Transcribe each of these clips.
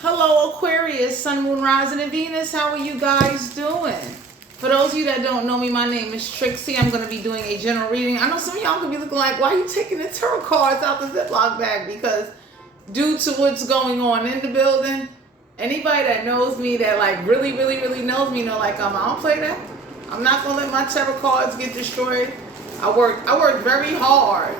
Hello Aquarius, Sun, Moon, Rising, and Venus. How are you guys doing? For those of you that don't know me, my name is Trixie. I'm going to be doing a general reading. I know some of y'all could be looking like, why are you taking the tarot cards out the Ziploc bag? Because due to what's going on in the building, anybody that knows me, that like really knows me, know like I don't play that. I'm not going to let my tarot cards get destroyed. I work very hard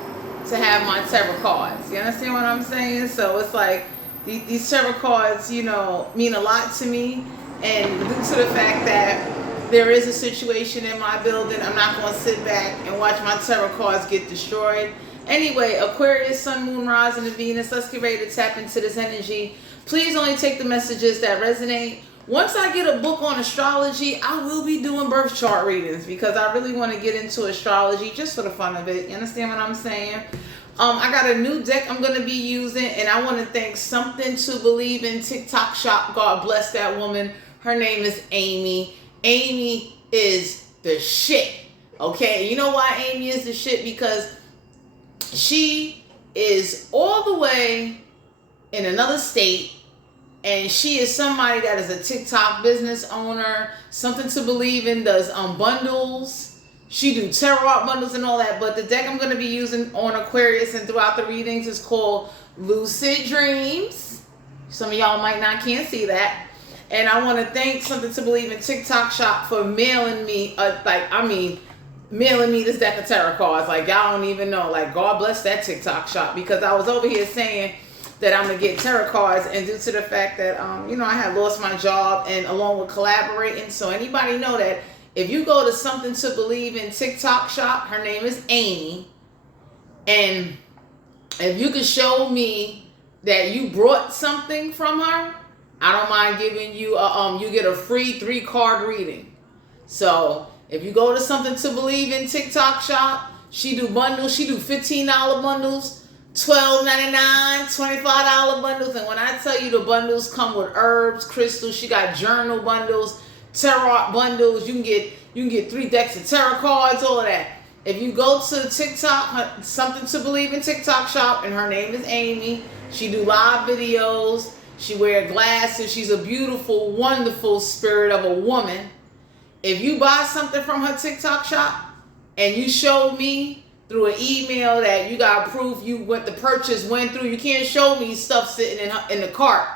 to have my tarot cards. You understand what I'm saying? So it's like, these tarot cards, you know, mean a lot to me, and due to the fact that there is a situation in my building, I'm not going to sit back and watch my tarot cards get destroyed. Anyway, Aquarius, Sun, Moon, Rising, and Venus, let's get ready to tap into this energy. Please only take the messages that resonate. Once I get a book on astrology, I will be doing birth chart readings because I really want to get into astrology just for the fun of it. You understand what I'm saying? I got a new deck I'm going to be using, and I want to thank Something to Believe in TikTok shop. God bless that woman. Her name is Amy. Amy is the shit. Okay, you know why Amy is the shit? Because she is all the way in another state, and she is somebody that is a TikTok business owner. Something to Believe in does bundles. She do tarot bundles and all that, but the deck I'm going to be using on Aquarius and throughout the readings is called Lucid Dreams. Some of y'all can't see that. And I want to thank Something to Believe in TikTok shop for mailing me, mailing me this deck of tarot cards. Like, y'all don't even know. Like, God bless that TikTok shop, because I was over here saying that I'm going to get tarot cards, and due to the fact that, I had lost my job, and along with collaborating, so anybody know that if you go to Something to Believe in TikTok shop, her name is Amy, and if you can show me that you brought something from her, I don't mind giving you you get a free 3-card reading. So if you go to Something to Believe in TikTok shop, she do bundles. She do $15 bundles, $12.99, $25 bundles, and when I tell you the bundles come with herbs, crystals, she got journal bundles, tarot bundles. You can get 3 decks of tarot cards, all of that. If you go to TikTok, Something to Believe in TikTok shop, and her name is Amy. She do live videos. She wear glasses. She's a beautiful, wonderful spirit of a woman. If you buy something from her TikTok shop and you show me through an email that you got proof the purchase went through, you can't show me stuff sitting in the cart.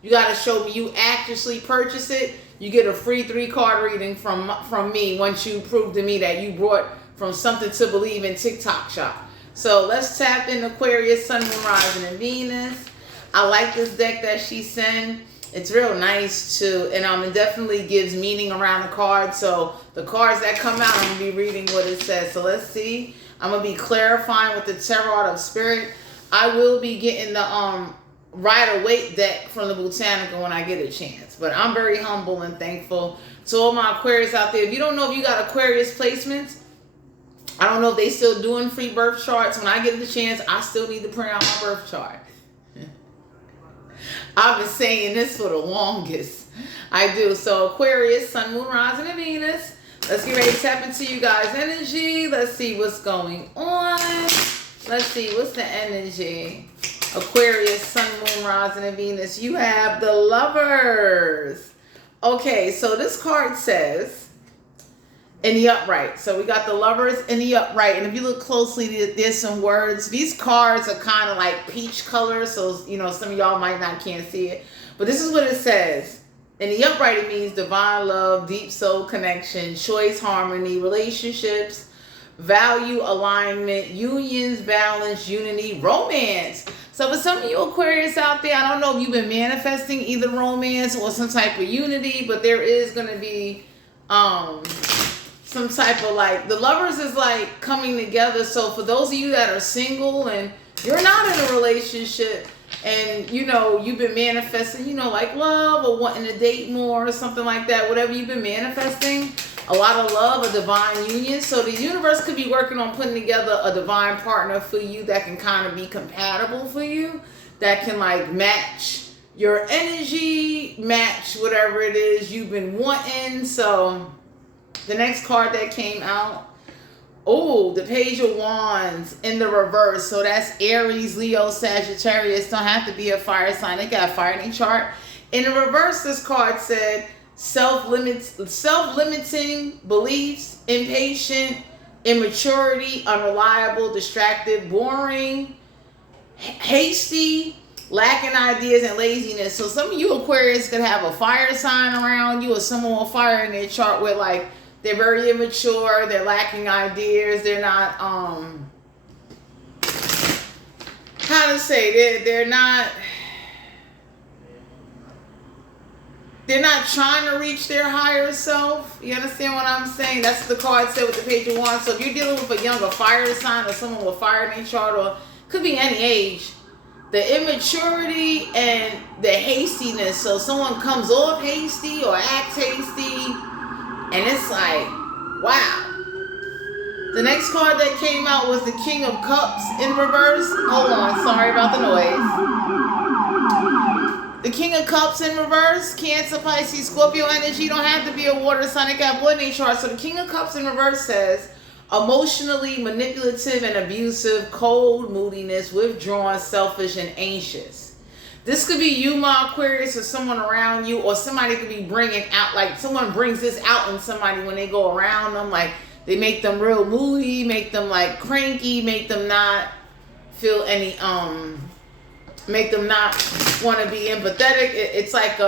You got to show me you actually purchased it. You get a free 3-card reading from me once you prove to me that you brought from Something to Believe in TikTok shop. So let's tap in Aquarius, Sun, Moon, Rising, and Venus. I like this deck that she sent. It's real nice too, and it definitely gives meaning around the cards. So the cards that come out, I'm gonna be reading what it says. So let's see. I'm gonna be clarifying with the Tarot of Spirit. I will be getting the Rider-Waite deck from the Botanical when I get a chance. But I'm very humble and thankful to all my Aquarius out there. If you don't know if you got Aquarius placements, I don't know if they still doing free birth charts. When I get the chance, I still need to print out my birth chart. I've been saying this for the longest. I do. So Aquarius, Sun, Moon, Rising, and Venus. Let's get ready to tap into you guys' energy. Let's see what's going on. Let's see, what's the energy? Aquarius, Sun, Moon, Rising, and Venus. You have the Lovers. Okay, so this card says, in the upright. So we got the Lovers in the upright. And if you look closely, there's some words. These cards are kind of like peach color. So, some of y'all can't see it. But this is what it says. In the upright, it means divine love, deep soul connection, choice, harmony, relationships, value, alignment, unions, balance, unity, romance. So for some of you Aquarius out there, I don't know if you've been manifesting either romance or some type of unity, but there is going to be some type of the Lovers is like coming together. So for those of you that are single and you're not in a relationship and you've been manifesting, like love or wanting to date more or something like that, whatever you've been manifesting, a lot of love, a divine union. So the universe could be working on putting together a divine partner for you that can kind of be compatible for you, that can match your energy, match whatever it is you've been wanting. So the next card that came out Oh, the Page of Wands in the reverse. So that's Aries, Leo, Sagittarius. Don't have to be a fire sign. They got fire in their chart. In the reverse, this card said self-limiting beliefs, impatient, immaturity, unreliable, distracted, boring, hasty, lacking ideas, and laziness. So some of you Aquarius could have a fire sign around you or someone with fire in their chart where like they're very immature, they're lacking ideas, they're not how to say, they're not trying to reach their higher self. You understand what I'm saying? That's what the card said with the Page of Wands. So if you're dealing with a younger fire sign or someone with fire in their chart, or could be any age, the immaturity and the hastiness. So someone comes off hasty or acts hasty, and it's like, wow. The next card that came out was the King of Cups in reverse. Hold on, sorry about the noise. The King of Cups in reverse, Cancer, Pisces, Scorpio energy. Don't have to be a water sign. It got blood in their chart. So the King of Cups in reverse says emotionally manipulative and abusive, cold, moodiness, withdrawn, selfish, and anxious. This could be you, my Aquarius, or someone around you, or somebody could be bringing out, like someone brings this out in somebody when they go around them. Like they make them real moody, make them like cranky, make them not feel any, make them not want to be empathetic. It's like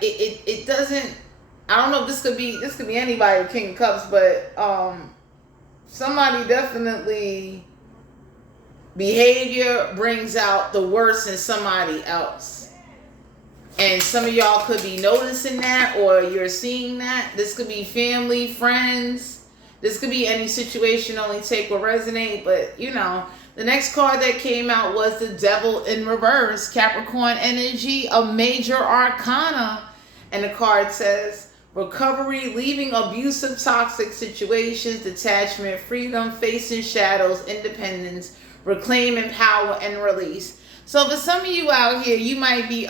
it doesn't, I don't know if this could be anybody with King of Cups, but somebody definitely behavior brings out the worst in somebody else. And some of y'all could be noticing that, or you're seeing that. This could be family, friends. This could be any situation, only take or resonate. But, you know, the next card that came out was the Devil in reverse, Capricorn energy, a major arcana. And the card says recovery, leaving abusive, toxic situations, detachment, freedom, facing shadows, independence, reclaiming power, and release. So for some of you out here, you might be,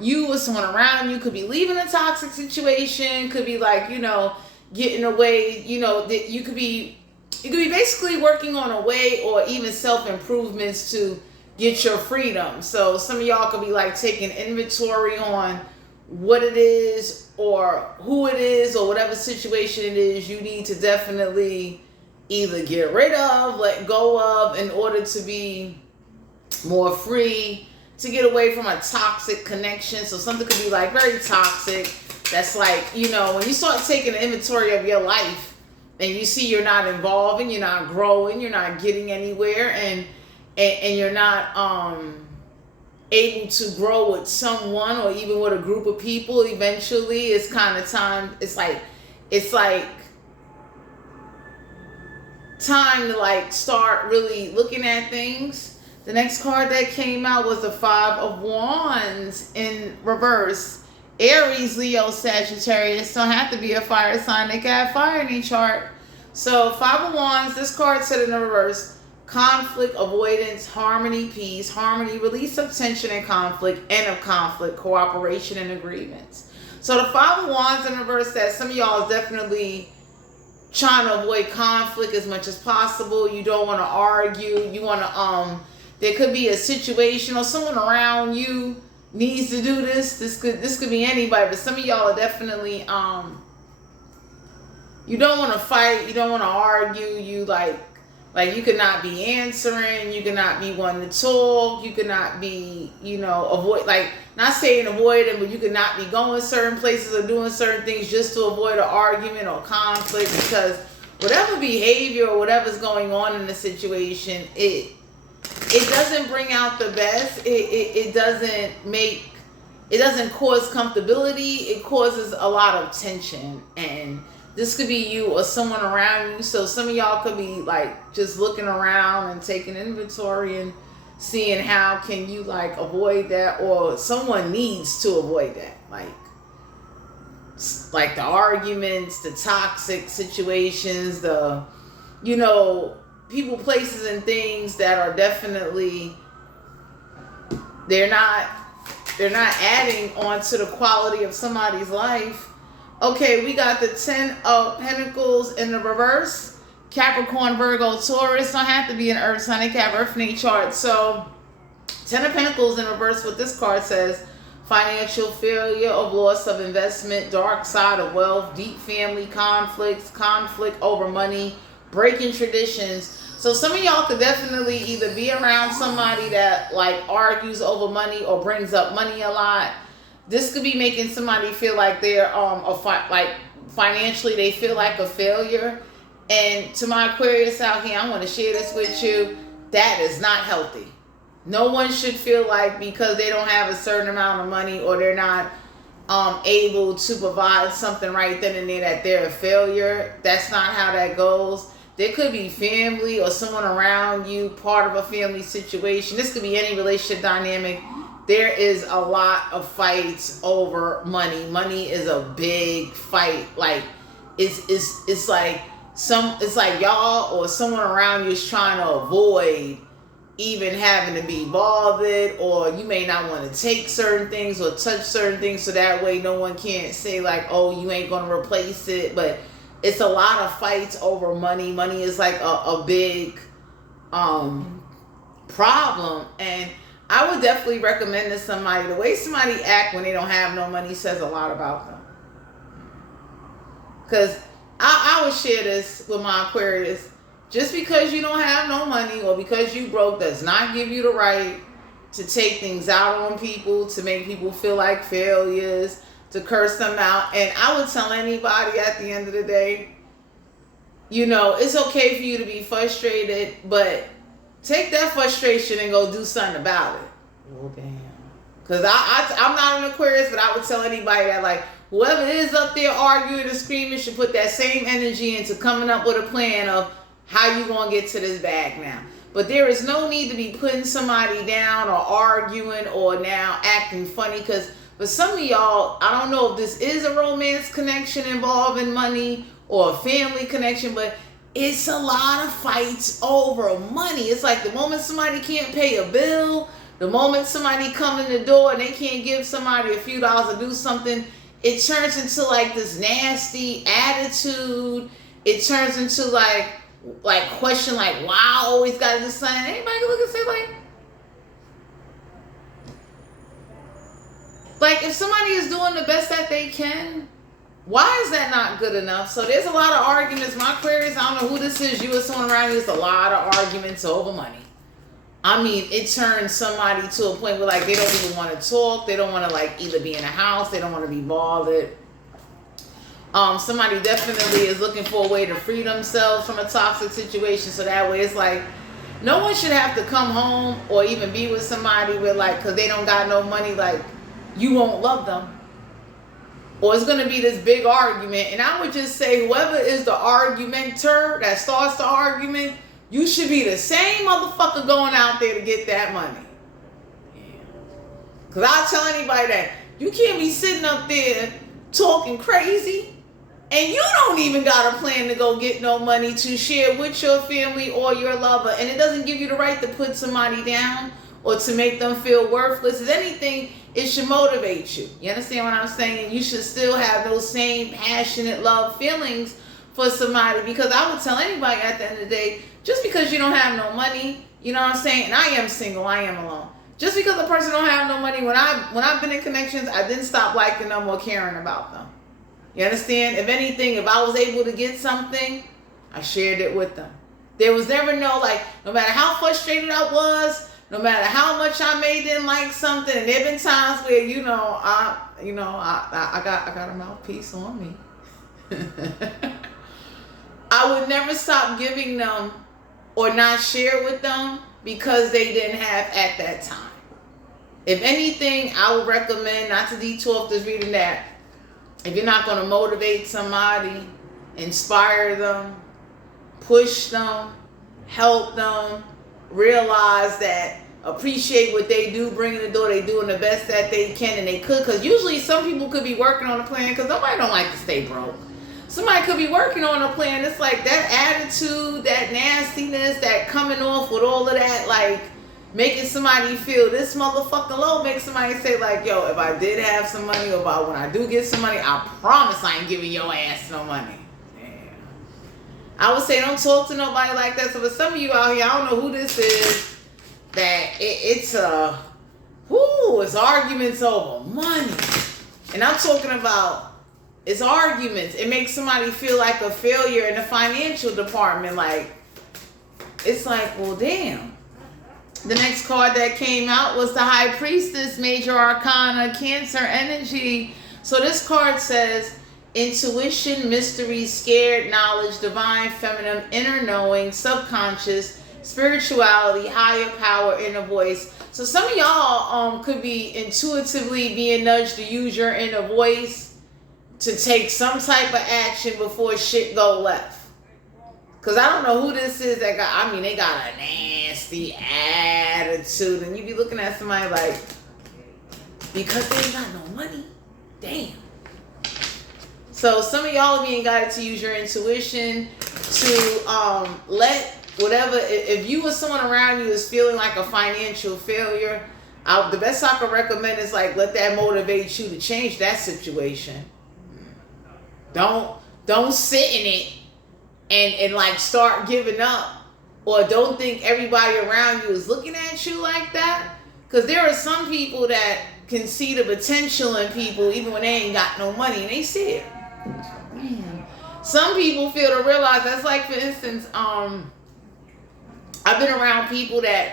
you or someone around you could be leaving a toxic situation, could be like, you know, getting away, you know, that you could be basically working on a way or even self-improvements to get your freedom. So some of y'all could be like taking inventory on what it is or who it is or whatever situation it is you need to definitely either get rid of, let go of, in order to be more free, to get away from a toxic connection. So something could be like very toxic. That's like, you know, when you start taking an inventory of your life and you see you're not evolving, you're not growing, you're not getting anywhere, and you're not able to grow with someone or even with a group of people, eventually it's kind of time. It's like time to like start really looking at things. The next card that came out was the Five of Wands in reverse. Aries, Leo, Sagittarius. Don't have to be a fire sign. They got fire in their chart. So Five of Wands, this card said in the reverse, conflict, avoidance, harmony, peace, harmony, release of tension and conflict, end of conflict, cooperation, and agreements. So the Five of Wands in reverse says some of y'all is definitely trying to avoid conflict as much as possible. You don't want to argue. You want to, there could be a situation or someone around you needs to do this. This could be anybody, but some of y'all are definitely, you don't want to fight. You don't want to argue. You like you could not be answering. You could not be wanting to talk. You could not be, you know, avoid, like, not saying avoid them, but you could not be going certain places or doing certain things just to avoid an argument or conflict, because whatever behavior or whatever's going on in the situation, it doesn't bring out the best. It doesn't cause comfortability. It causes a lot of tension. And this could be you or someone around you. So some of y'all could be like just looking around and taking inventory and seeing how can you like avoid that, or someone needs to avoid that. Like the arguments, the toxic situations, the, you know, people, places, and things that are definitely, they're not adding on to the quality of somebody's life. Okay, we got the 10 of Pentacles in the reverse. Capricorn, Virgo, Taurus. Don't have to be an earth sign. They can have earth in their chart. So 10 of Pentacles in reverse, what this card says: financial failure, of loss of investment, dark side of wealth, deep family conflicts, conflict over money, breaking traditions. So some of y'all could definitely either be around somebody that like argues over money or brings up money a lot. This could be making somebody feel like they're financially they feel like a failure. And to my Aquarius out here, I want to share this with you. That is not healthy. No one should feel like because they don't have a certain amount of money or they're not able to provide something right then and there that they're a failure. That's not how that goes. There could be family or someone around you, part of a family situation. This could be any relationship dynamic. There is a lot of fights over money. Money is a big fight. Like it's like y'all or someone around you is trying to avoid even having to be bothered, or you may not want to take certain things or touch certain things, so that way no one can't say like, oh, you ain't going to replace it. But it's a lot of fights over money. Money is like a big problem. And I would definitely recommend to somebody, the way somebody act when they don't have no money says a lot about them. Because I would share this with my Aquarius. Just because you don't have no money or because you broke does not give you the right to take things out on people, to make people feel like failures, to curse them out. And I would tell anybody at the end of the day, you know, it's okay for you to be frustrated, but take that frustration and go do something about it. Oh, damn. Because I'm not an Aquarius, but I would tell anybody that, like, whoever is up there arguing and screaming should put that same energy into coming up with a plan of how you going to get to this bag now. But there is no need to be putting somebody down or arguing or now acting funny. Because for some of y'all, I don't know if this is a romance connection involving money or a family connection, but it's a lot of fights over money. It's like the moment somebody can't pay a bill, the moment somebody come in the door and they can't give somebody a few dollars to do something, it turns into like this nasty attitude. It turns into like question like, why I always got to do something. Anybody can look and say like if somebody is doing the best that they can, why is that not good enough? So there's a lot of arguments. My Aquarius, I don't know who this is, you or someone around you, there's a lot of arguments over money. I mean, it turns somebody to a point where like they don't even want to talk. They don't want to like either be in a house. They don't want to be bothered. Somebody definitely is looking for a way to free themselves from a toxic situation. So that way it's like, no one should have to come home or even be with somebody with like, because they don't got no money, like you won't love them. Or it's going to be this big argument. And I would just say whoever is the argumenter that starts the argument, you should be the same motherfucker going out there to get that money. Because I'll tell anybody that you can't be sitting up there talking crazy and you don't even got a plan to go get no money to share with your family or your lover. And it doesn't give you the right to put somebody down or to make them feel worthless. If anything, it should motivate you. You understand what I'm saying? You should still have those same passionate love feelings for somebody. Because I would tell anybody at the end of the day, just because you don't have no money, you know what I'm saying? And I am single, I am alone. Just because a person don't have no money, when I've been in connections, I didn't stop liking them or caring about them. You understand? If anything, if I was able to get something, I shared it with them. There was never no like, no matter how frustrated I was, no matter how much I made them like something, and there've been times where I got a mouthpiece on me. I would never stop giving them or not share with them because they didn't have at that time. If anything, I would recommend not to detour off this reading that if you're not going to motivate somebody, inspire them, push them, help them, realize that, appreciate what they do, bring in the door, they doing the best that they can and they could. Because usually some people could be working on a plan because nobody don't like to stay broke. Somebody could be working on a plan. It's like that attitude, that nastiness, that coming off with all of that, like, making somebody feel this motherfucking low, make somebody say like, yo, if I did have some money, or about when I do get some money, I promise I ain't giving your ass no money. I would say don't talk to nobody like that. So for some of you out here, I don't know who this is, that it's arguments over money. And I'm talking about, it's arguments. It makes somebody feel like a failure in the financial department. Like, it's like, well, damn. The next card that came out was the High Priestess, Major Arcana, Cancer energy. So this card says, intuition, mystery, scared, knowledge, divine, feminine, inner knowing, subconscious, spirituality, higher power, inner voice. So some of y'all could be intuitively being nudged to use your inner voice to take some type of action before shit go left. Because I don't know who this is that got, I mean, they got a nasty attitude. And you be looking at somebody like, because they ain't got no money. Damn. So some of y'all are being guided to use your intuition to let whatever, if you or someone around you is feeling like a financial failure, the best I can recommend is like, let that motivate you to change that situation. Don't sit in it and like start giving up, or don't think everybody around you is looking at you like that. Because there are some people that can see the potential in people even when they ain't got no money and they see it. Some people feel to realize, that's like, for instance, I've been around people that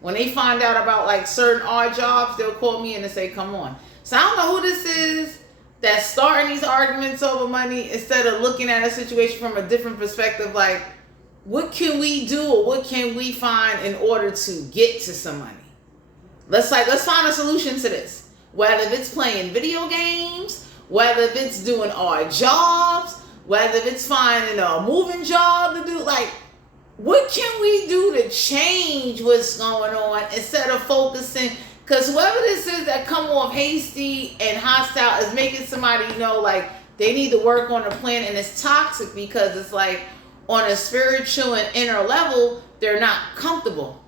when they find out about like certain odd jobs, they'll call me and they say, come on. So I don't know who this is that's starting these arguments over money instead of looking at a situation from a different perspective. Like, what can we do, or what can we find in order to get to some money? Let's find a solution to this. Whether if it's playing video games, whether if it's doing odd jobs, whether if it's finding a moving job to do, like, what can we do to change what's going on instead of focusing? Because whoever this is that come off hasty and hostile is making somebody know like they need to work on a plan, and it's toxic because it's like on a spiritual and inner level, they're not comfortable.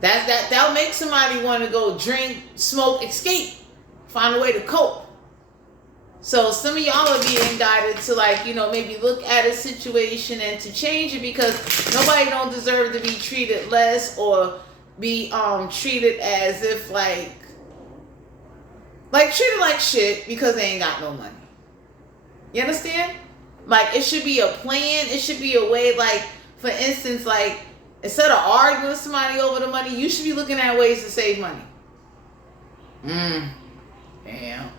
That'll make somebody want to go drink, smoke, escape, find a way to cope. So some of y'all are being guided to like, you know, maybe look at a situation and to change it, because nobody don't deserve to be treated less or be treated as if like treated like shit because they ain't got no money. You understand? Like, it should be a plan. It should be a way, like, for instance, like, instead of arguing with somebody over the money, you should be looking at ways to save money. Damn.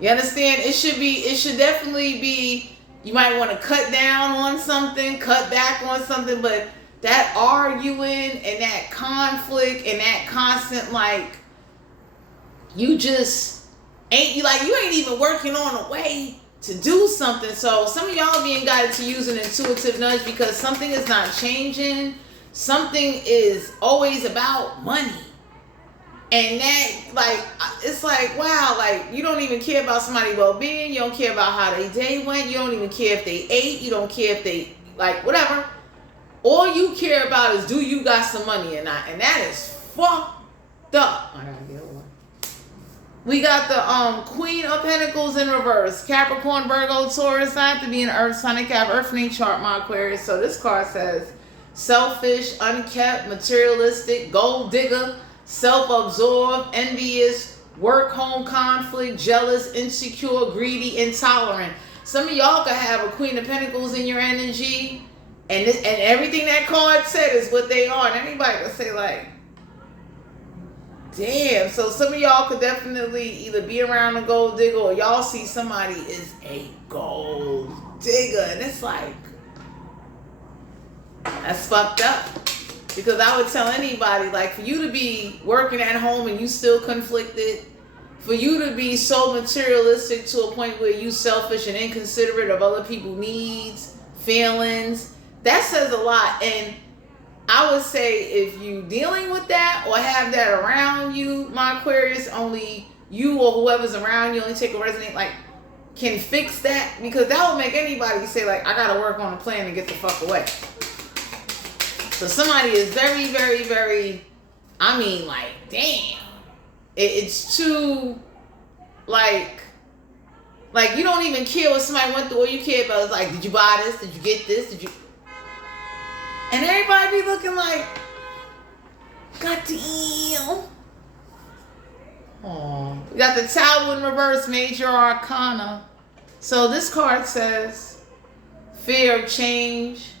You understand? It should definitely be, you might want to cut down on something, cut back on something, but that arguing and that conflict and that constant, like, you just ain't, you ain't even working on a way to do something. So some of y'all being guided to use an intuitive nudge because something is not changing. Something is always about money. And that, like, it's like, wow, like, you don't even care about somebody's well-being. You don't care about how their day went. You don't even care if they ate. You don't care if they, like, whatever. All you care about is, do you got some money or not? And that is fucked up. I gotta get one. We got the Queen of Pentacles in reverse. Capricorn, Virgo, Taurus. I have to be an Earth sign. I have Earth name chart, my Aquarius. So this card says, selfish, unkept, materialistic, gold digger, self-absorbed, envious, work-home conflict, jealous, insecure, greedy, intolerant. Some of y'all could have a Queen of Pentacles in your energy, and everything that card said is what they are. And anybody could say like, damn. So some of y'all could definitely either be around a gold digger, or y'all see somebody is a gold digger. And it's like, that's fucked up. Because I would tell anybody, like, for you to be working at home and you still conflicted, for you to be so materialistic to a point where you selfish and inconsiderate of other people's needs, feelings, that says a lot. And I would say if you dealing with that or have that around you, my Aquarius, only you or whoever's around you, only take a resonate, like, can fix that. Because that will make anybody say, like, I got to work on a plan to get the fuck away. So somebody is very, very, very, I mean, like, damn. It's too, like you don't even care what somebody went through. All you care about is like, did you buy this? Did you get this? Did you? And everybody be looking like, goddamn. Oh, we got the Tower in reverse, Major Arcana. So this card says, fear of change,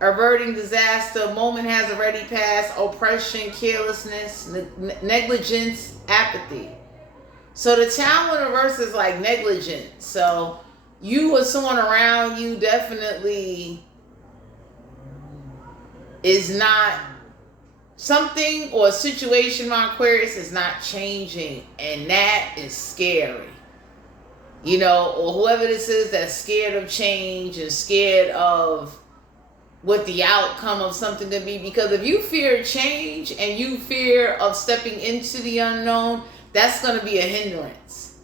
averting disaster, moment has already passed, oppression, carelessness, negligence, apathy. So the Tower in reverse is like negligent. So you or someone around you definitely is not, something or a situation, my Aquarius, is not changing, and that is scary. You know, or whoever this is that's scared of change and scared of what the outcome of something could be. Because if you fear change and you fear of stepping into the unknown, that's going to be a hindrance.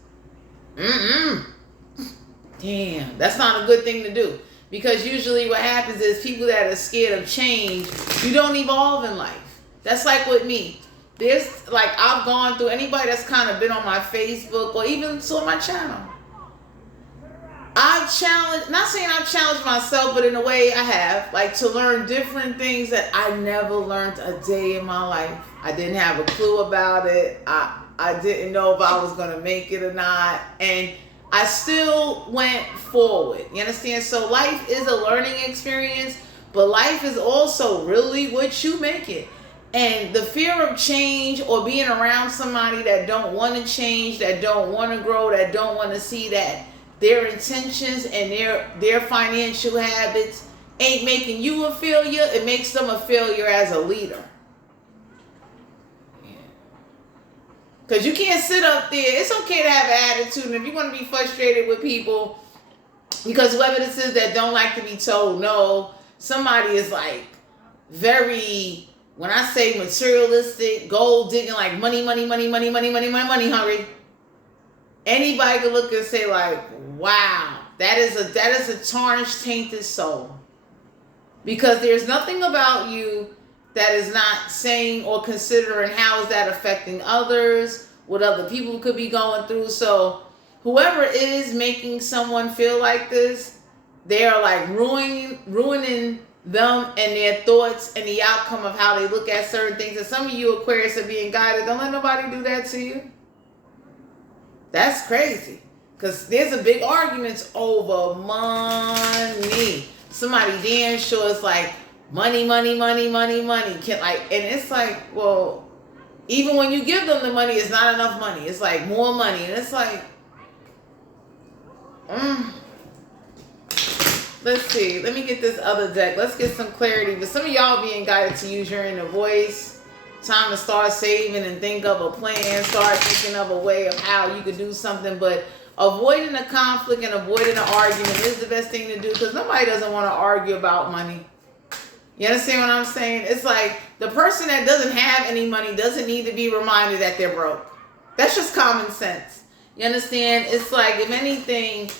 Damn, that's not a good thing to do. Because usually what happens is people that are scared of change, you don't evolve in life. That's like with me. There's, like, I've gone through, anybody that's kind of been on my Facebook or even saw my channel, I've challenged, not saying I've challenged myself, but in a way I have, like, to learn different things that I never learned a day in my life. I didn't have a clue about it. I didn't know if I was going to make it or not. And I still went forward. You understand? So life is a learning experience, but life is also really what you make it. And the fear of change or being around somebody that don't want to change, that don't want to grow, that don't want to see that their intentions and their financial habits ain't making you a failure, it makes them a failure as a leader. Because you can't sit up there. It's okay to have an attitude. And if you want to be frustrated with people, because whoever this is that don't like to be told no, somebody is like very, when I say materialistic, gold digging, like money hungry. Anybody can look and say like, wow, that is a tarnished, tainted soul. Because there's nothing about you that is not saying or considering how is that affecting others, what other people could be going through. So whoever is making someone feel like this, they are like ruining them and their thoughts and the outcome of how they look at certain things. And some of you Aquarius are being guided. Don't let nobody do that to you. That's crazy. Because there's a big arguments over money. Somebody damn sure is like, money. Can, like, and it's like, well, even when you give them the money, it's not enough money. It's like more money. And it's like, let's see. Let me get this other deck. Let's get some clarity. But some of y'all being guided to use your inner voice. Time to start saving and think of a plan. Start thinking of a way of how you could do something. But avoiding a conflict and avoiding an argument is the best thing to do, because nobody doesn't want to argue about money. You understand what I'm saying? It's like the person that doesn't have any money doesn't need to be reminded that they're broke. That's just common sense. You understand? It's like, if anything,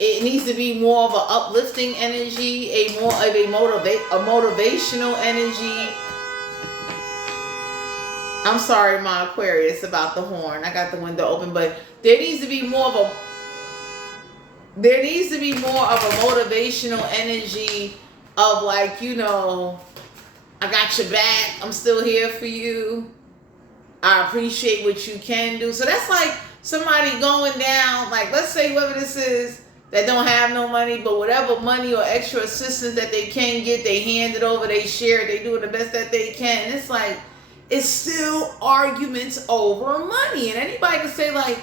it needs to be more of an uplifting energy, a more of a motivational energy. I'm sorry, my Aquarius, about the horn. I got the window open, but there needs to be more of a motivational energy of, like, you know, I got your back. I'm still here for you. I appreciate what you can do. So that's like somebody going down, like, let's say whoever this is that don't have no money, but whatever money or extra assistance that they can get, they hand it over, they share it, they do it the best that they can. And it's like, it's still arguments over money. And anybody can say like,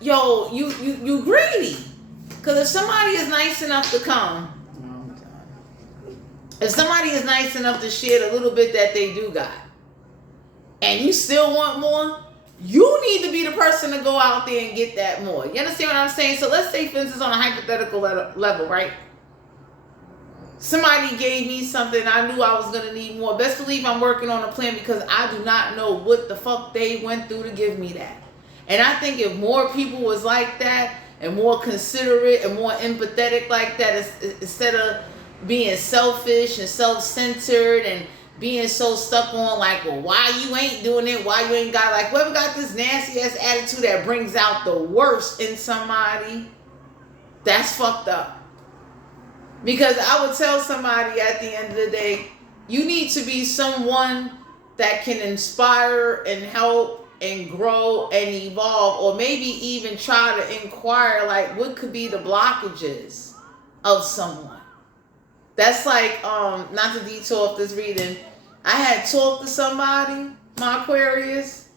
yo, you greedy. Because if somebody is nice enough to come, if somebody is nice enough to share the little bit that they do got, and you still want more, you need to be the person to go out there and get that more. You understand what I'm saying? So let's say, for instance, on a hypothetical level, right? Somebody gave me something, I knew I was going to need more. Best believe I'm working on a plan, because I do not know what the fuck they went through to give me that. And I think if more people was like that, and more considerate and more empathetic like that, instead of being selfish and self-centered and being so stuck on like, well, why you ain't doing it? Why you ain't got, like, whoever got this nasty ass attitude that brings out the worst in somebody, that's fucked up. Because I would tell somebody at the end of the day, you need to be someone that can inspire and help and grow and evolve, or maybe even try to inquire like what could be the blockages of someone. That's like, not to detour off this reading, I had talked to somebody, my Aquarius,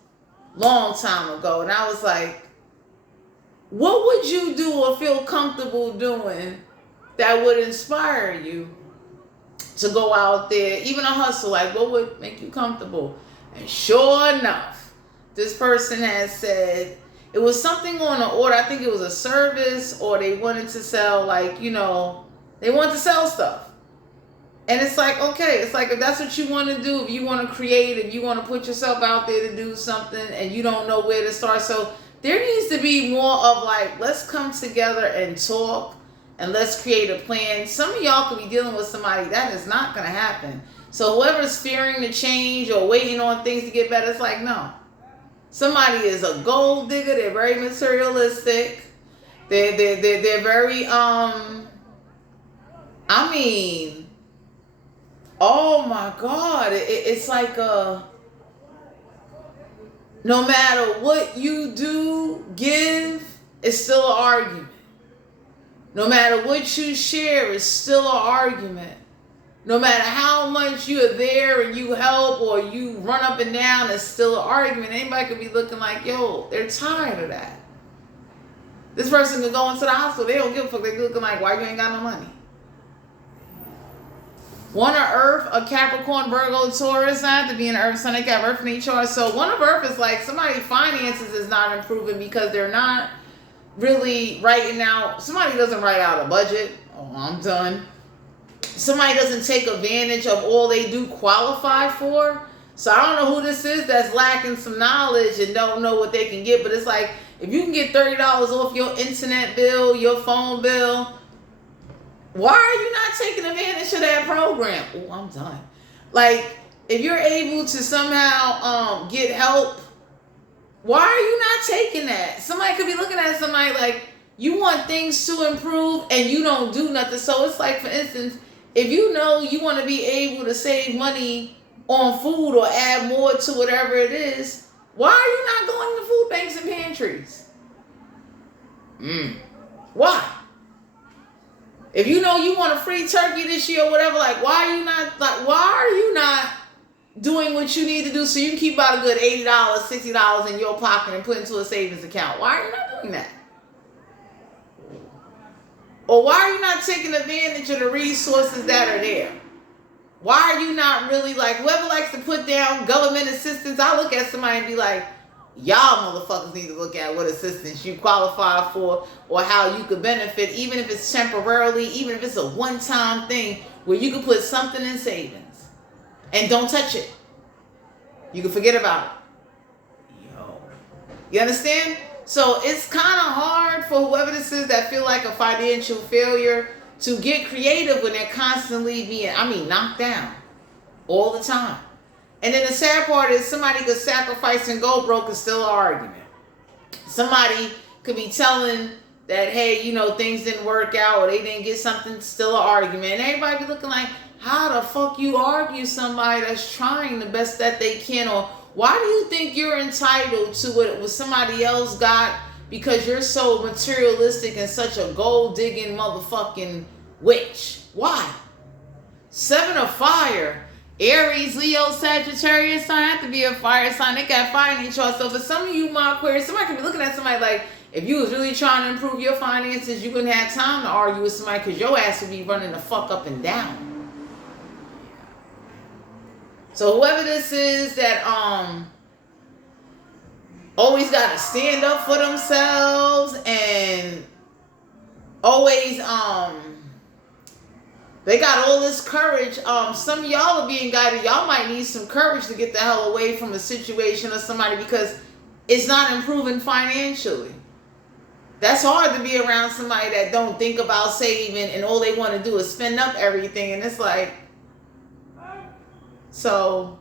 long time ago, and I was like, what would you do or feel comfortable doing that would inspire you to go out there, even a hustle? Like, what would make you comfortable? And sure enough, this person had said it was something on an order. I think it was a service, or they wanted to sell, like, you know, they wanted to sell stuff. And it's like, okay, it's like, if that's what you want to do, if you want to create, if you want to put yourself out there to do something and you don't know where to start. So there needs to be more of like, let's come together and talk and let's create a plan. Some of y'all could be dealing with somebody that is not going to happen. So whoever's fearing the change or waiting on things to get better, it's like, no. Somebody is a gold digger. They're very materialistic. They're very, I mean, oh my God. It's like, no matter what you do, give, it's still an argument. No matter what you share, it's still an argument. No matter how much you are there and you help or you run up and down, it's still an argument. Anybody could be looking like, yo, they're tired of that. This person could go into the hospital. They don't give a fuck. They're looking like, why you ain't got no money? One of Earth, a Capricorn, Virgo, Taurus. I have to be in Earth, Sun. They got Earth in each chart. So one of Earth is like somebody's finances is not improving because they're not really writing out. Somebody doesn't write out a budget. Oh, I'm done. Somebody doesn't take advantage of all they do qualify for. So I don't know who this is that's lacking some knowledge and don't know what they can get. But it's like, if you can get $30 off your internet bill, your phone bill, why are you not taking advantage of that program? Oh, I'm done. Like, if you're able to somehow get help, why are you not taking that? Somebody could be looking at somebody like, you want things to improve and you don't do nothing. So it's like, for instance, if you know you want to be able to save money on food or add more to whatever it is, why are you not going to food banks and pantries? Why? If you know you want a free turkey this year or whatever, like, why are you not doing what you need to do so you can keep about a good $80, $60 in your pocket and put into a savings account? Why are you not doing that? Or why are you not taking advantage of the resources that are there? Why are you not really, like, whoever likes to put down government assistance, I look at somebody and be like, y'all motherfuckers need to look at what assistance you qualify for or how you could benefit, even if it's temporarily, even if it's a one-time thing where you can put something in savings and don't touch it. You can forget about it. Yo. You understand? So it's kind of hard for whoever this is that feel like a financial failure to get creative when they're constantly being, knocked down all the time. And then the sad part is somebody could sacrifice and go broke and still an argument. Somebody could be telling that, hey, things didn't work out or they didn't get something, still an argument. And everybody be looking like, how the fuck you argue somebody that's trying the best that they can? Or why do you think you're entitled to what somebody else got because you're so materialistic and such a gold-digging motherfucking witch? Why? 7 of fire. Aries, Leo, Sagittarius sign have to be a fire sign. They got fire in each other. So for some of you, my Aquarius, somebody could be looking at somebody like, if you was really trying to improve your finances, you wouldn't have time to argue with somebody because your ass would be running the fuck up and down. So whoever this is that always got to stand up for themselves and always they got all this courage. Some of y'all are being guided. Y'all might need some courage to get the hell away from a situation or somebody because it's not improving financially. That's hard to be around somebody that don't think about saving and all they want to do is spend up everything. And it's like, So,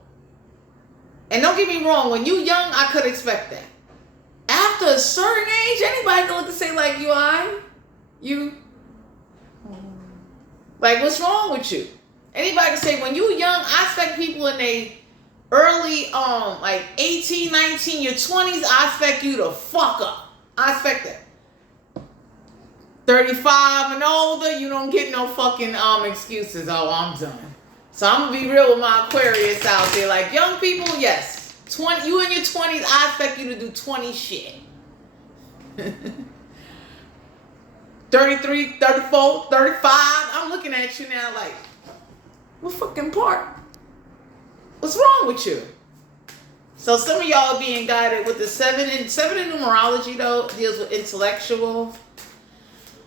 and don't get me wrong, when you young, I could expect that. After a certain age, anybody can look and say like, you, like, what's wrong with you? Anybody can say, when you young, I expect people in they early, like 18, 19, your 20s, I expect you to fuck up. I expect that. 35 and older, you don't get no fucking excuses. Oh, I'm done. So I'm gonna be real with my Aquarius out there. Like, young people, yes. 20, you in your 20s, I expect you to do 20 shit. 33, 34, 35. I'm looking at you now like, what fucking part? What's wrong with you? So some of y'all are being guided with the 7 in numerology though deals with intellectual.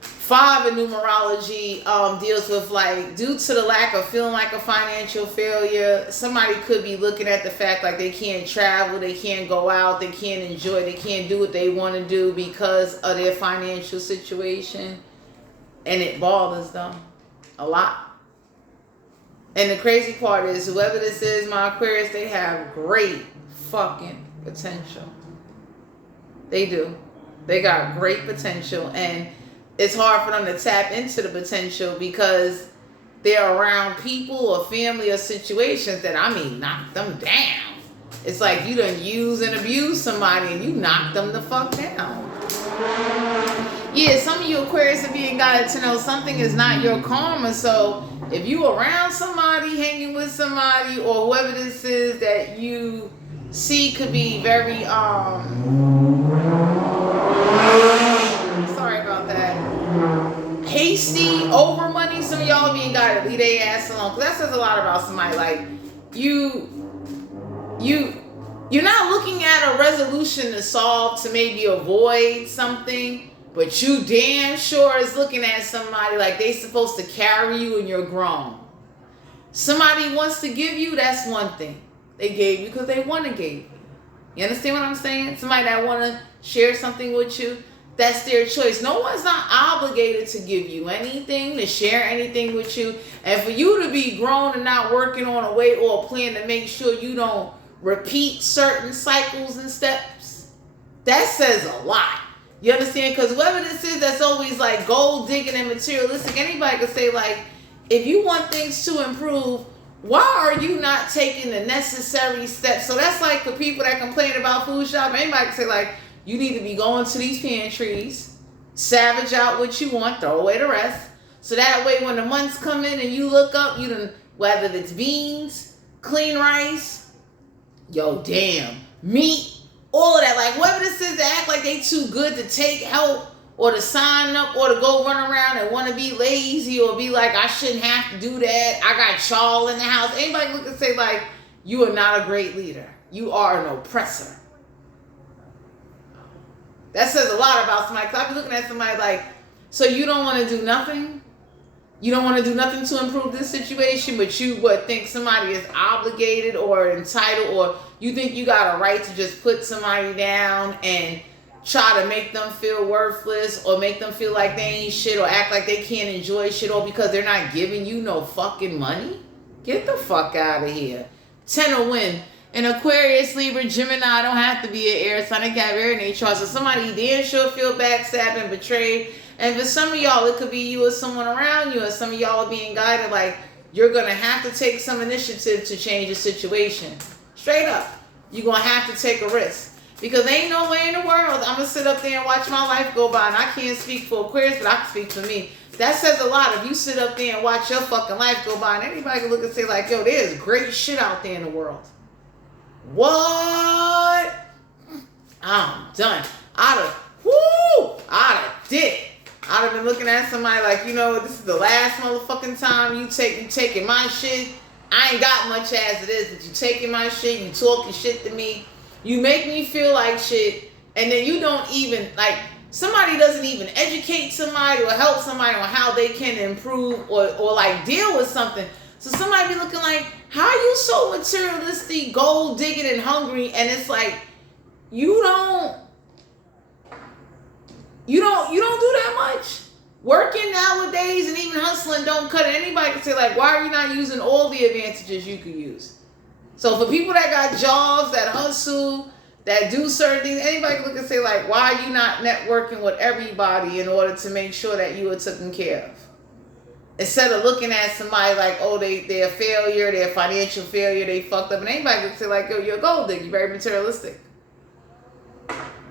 5 in numerology deals with, like, due to the lack of feeling like a financial failure, somebody could be looking at the fact like they can't travel, they can't go out, they can't enjoy, they can't do what they want to do because of their financial situation. And it bothers them a lot. And the crazy part is, whoever this is, my Aquarius, they have great fucking potential. They do. They got great potential, and it's hard for them to tap into the potential because they're around people or family or situations that, I mean, knock them down. It's like you done use and abuse somebody and you knock them the fuck down. Yeah, some of you Aquarius are being guided to know something is not your karma. So if you around somebody, hanging with somebody, or whoever this is that you see could be very, sorry about that, hasty over money, some of y'all being guided to leave their ass alone. Because that says a lot about somebody. Like, you're not looking at a resolution to solve to maybe avoid something, but you damn sure is looking at somebody like they supposed to carry you and you're grown. Somebody wants to give you, that's one thing. They gave you because they want to give you. You understand what I'm saying? Somebody that want to share something with you, that's their choice. No one's not obligated to give you anything, to share anything with you. And for you to be grown and not working on a way or a plan to make sure you don't repeat certain cycles and steps, that says a lot. You understand? Because whoever this is that's always like gold digging and materialistic, anybody could say like, if you want things to improve, why are you not taking the necessary steps? So that's like the people that complain about food shopping. Anybody can say like, you need to be going to these pantries, savage out what you want, throw away the rest. So that way when the months come in and you look up, you done, whether it's beans, clean rice, yo damn, meat, all of that. Like whoever this is that act like they too good to take help or to sign up or to go run around and want to be lazy or be like, I shouldn't have to do that. I got y'all in the house. Anybody look and say like, you are not a great leader. You are an oppressor. That says a lot about somebody. Because I be looking at somebody like, so you don't want to do nothing? You don't want to do nothing to improve this situation, but you would think somebody is obligated or entitled, or you think you got a right to just put somebody down and try to make them feel worthless or make them feel like they ain't shit or act like they can't enjoy shit all because they're not giving you no fucking money? Get the fuck out of here. 10 of win. An Aquarius, Libra, Gemini don't have to be an air sign. They got very nature. So somebody damn sure feel backstabbed and betrayed. And for some of y'all, it could be you or someone around you, and some of y'all are being guided like you're going to have to take some initiative to change the situation. Straight up. You're going to have to take a risk. Because there ain't no way in the world I'm going to sit up there and watch my life go by. And I can't speak for Aquarius, but I can speak for me. That says a lot. If you sit up there and watch your fucking life go by, and anybody can look and say like, yo, there's great shit out there in the world. What? I'm done. I'd have did it. I'd have been looking at somebody like, you know, this is the last motherfucking time you taking my shit. I ain't got much as it is, but you taking my shit, you talking shit to me. You make me feel like shit, and then you don't even, like, somebody doesn't even educate somebody or help somebody on how they can improve or like deal with something. So somebody be looking like, how are you so materialistic, gold digging and hungry? And it's like, you don't do that much. Working nowadays and even hustling don't cut it. Anybody can say like, why are you not using all the advantages you could use? So for people that got jobs, that hustle, that do certain things, anybody can look and say like, why are you not networking with everybody in order to make sure that you are taken care of? Instead of looking at somebody like, oh, they're a failure, they're a financial failure, they fucked up. And anybody can say like, yo, you're a gold digger, you're very materialistic.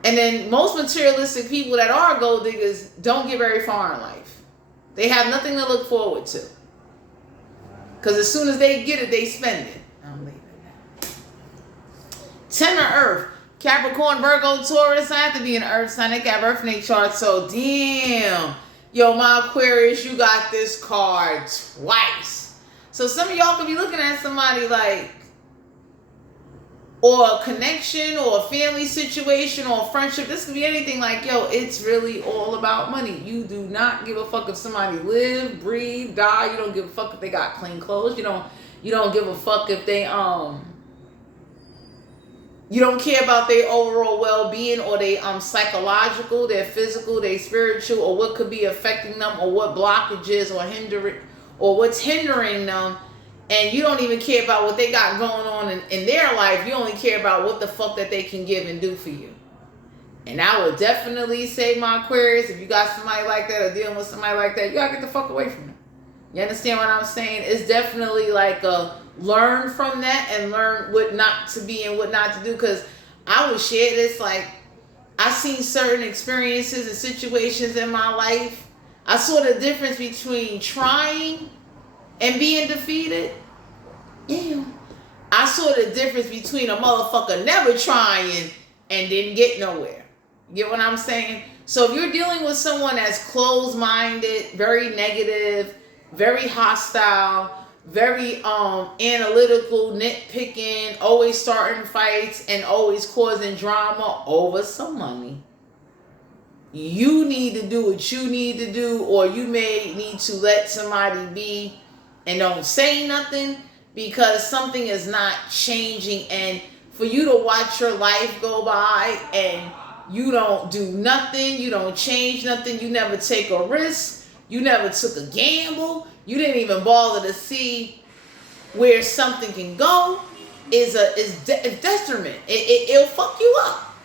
And then most materialistic people that are gold diggers don't get very far in life. They have nothing to look forward to. Because as soon as they get it, they spend it. I'm leaving now. 10 of Earth. Capricorn, Virgo, Taurus. I have to be an Earth sign. They got Earth in their chart. So, damn. Yo, my Aquarius, you got this card twice. So some of y'all could be looking at somebody like, or a connection, or a family situation, or a friendship. This could be anything like, yo, it's really all about money. You do not give a fuck if somebody live, breathe, die. You don't give a fuck if they got clean clothes. You don't give a fuck if they you don't care about their overall well-being, or they psychological, their physical, their spiritual, or what could be affecting them, or what blockages or hindering, or what's hindering them. And you don't even care about what they got going on in their life. You only care about what the fuck that they can give and do for you. And I would definitely say, my Aquarius, if you got somebody like that or dealing with somebody like that, you gotta get the fuck away from them. You understand what I'm saying? It's definitely like a learn from that and learn what not to be and what not to do. Because I would share this, like, I've seen certain experiences and situations in my life. I saw the difference between trying and being defeated. Yeah. I saw the difference between a motherfucker never trying and didn't get nowhere. You get what I'm saying? So if you're dealing with someone that's closed-minded, very negative, very hostile, very analytical, nitpicking, always starting fights and always causing drama over some money, you need to do what you need to do, or you may need to let somebody be and don't say nothing because something is not changing. And for you to watch your life go by and you don't do nothing, you don't change nothing, you never take a risk, you never took a gamble, you didn't even bother to see where something can go, is detriment. It'll fuck you up.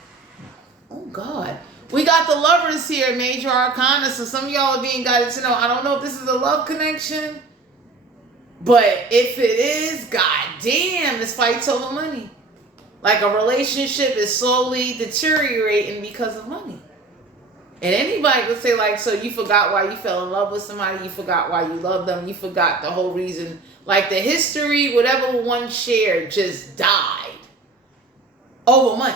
Oh God. We got the Lovers here, Major Arcana. So some of y'all are being guided to know. I don't know if this is a love connection, but if it is, goddamn, this fight's over money. Like a relationship is slowly deteriorating because of money. And anybody could say like, so you forgot why you fell in love with somebody, you forgot why you loved them, you forgot the whole reason, like the history, whatever one shared just died over money.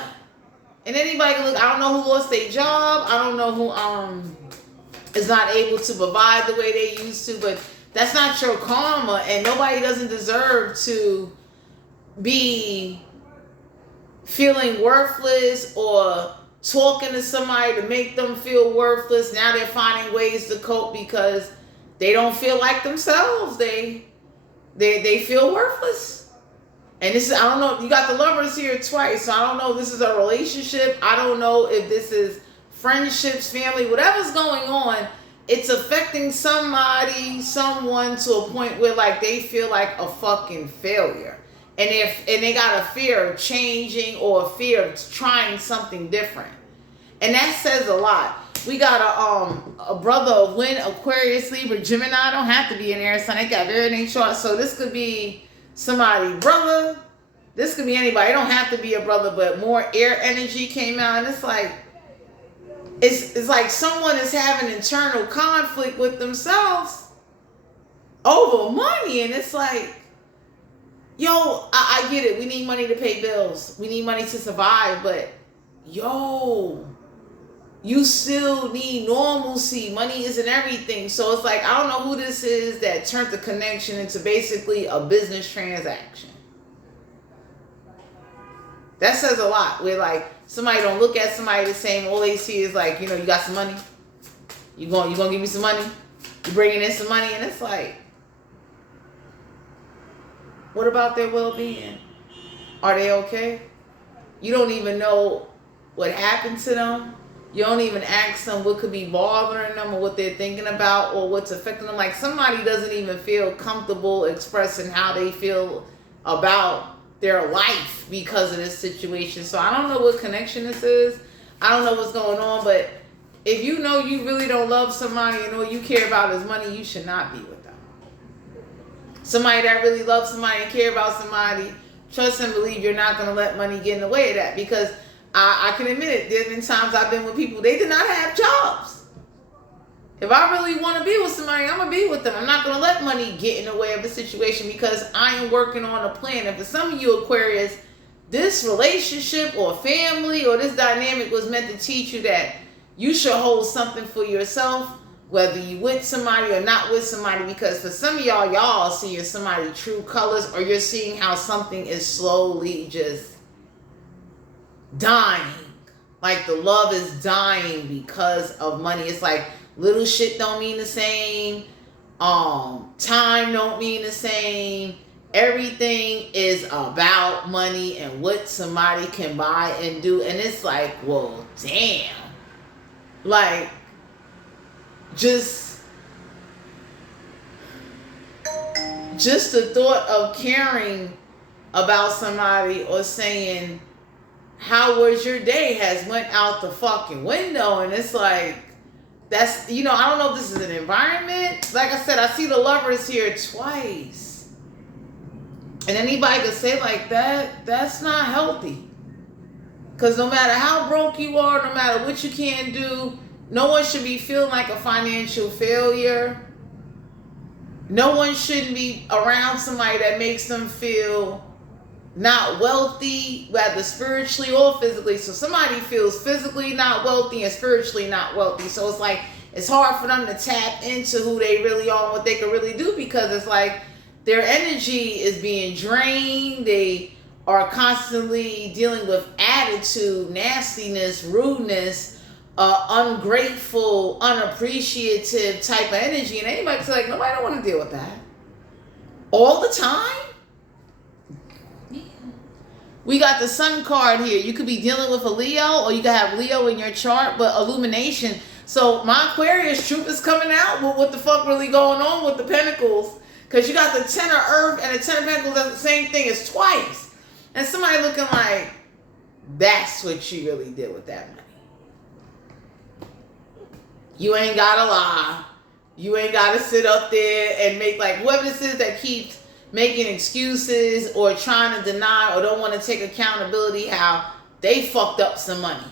And anybody can look, I don't know who lost their job, I don't know who is not able to provide the way they used to, but that's not your karma, and nobody doesn't deserve to be feeling worthless or talking to somebody to make them feel worthless. Now they're finding ways to cope because they don't feel like themselves. They feel worthless. And this is, I don't know, you got the Lovers here twice, so I don't know if this is a relationship. I don't know if this is friendships, family, whatever's going on. It's affecting somebody, someone to a point where like they feel like a fucking failure. And they got a fear of changing or a fear of trying something different. And that says a lot. We got a brother of wind, Aquarius, Libra, Gemini. Don't have to be an air sign. They got very short. So this could be somebody brother. This could be anybody. It don't have to be a brother, but more air energy came out. And it's like, it's like someone is having internal conflict with themselves over money. And it's like, yo, I get it. We need money to pay bills. We need money to survive. But, yo, you still need normalcy. Money isn't everything. So it's like, I don't know who this is that turned the connection into basically a business transaction. That says a lot. Where, like, somebody don't look at somebody the same. All they see is, like, you know, you got some money. You gonna give me some money? You bringing in some money? And it's like, what about their well-being? Are they okay? You don't even know what happened to them. You don't even ask them what could be bothering them or what they're thinking about or what's affecting them. Like somebody doesn't even feel comfortable expressing how they feel about their life because of this situation. So I don't know what connection this is. I don't know what's going on, but if you know you really don't love somebody and all you care about is money, you should not be with them. Somebody that really loves somebody and care about somebody, trust and believe you're not going to let money get in the way of that. Because I can admit it, there's been times I've been with people, they did not have jobs. If I really want to be with somebody, I'm going to be with them. I'm not going to let money get in the way of the situation because I am working on a plan. And for some of you Aquarius, this relationship or family or this dynamic was meant to teach you that you should hold something for yourself, whether you with somebody or not with somebody, because for some of y'all are seeing somebody's true colors, or you're seeing how something is slowly just dying. Like the love is dying because of money. It's like little shit don't mean the same. Time don't mean the same. Everything is about money and what somebody can buy and do. And it's like, well, damn. Like, just the thought of caring about somebody or saying, how was your day, has went out the fucking window. And it's like, that's, you know, I don't know if this is an environment. Like I said, I see the Lovers here twice. And anybody could say like that, that's not healthy. Because no matter how broke you are, no matter what you can do, no one should be feeling like a financial failure. No one shouldn't be around somebody that makes them feel not wealthy, whether spiritually or physically. So somebody feels physically not wealthy and spiritually not wealthy. So it's like, it's hard for them to tap into who they really are and what they can really do, because it's like their energy is being drained. They are constantly dealing with attitude, nastiness, rudeness, ungrateful, unappreciative type of energy. And anybody's like, nobody don't want to deal with that all the time. Yeah. We got the Sun card here. You could be dealing with a Leo, or you could have Leo in your chart, but illumination. So my Aquarius truth is coming out with what the fuck really going on with the Pentacles. Because you got the Ten of Earth and the Ten of Pentacles. That's the same thing. It's twice. And somebody looking like, that's what you really did with that money. You ain't got to lie. You ain't got to sit up there and make, like, whoever this is that keeps making excuses or trying to deny or don't want to take accountability, how they fucked up some money.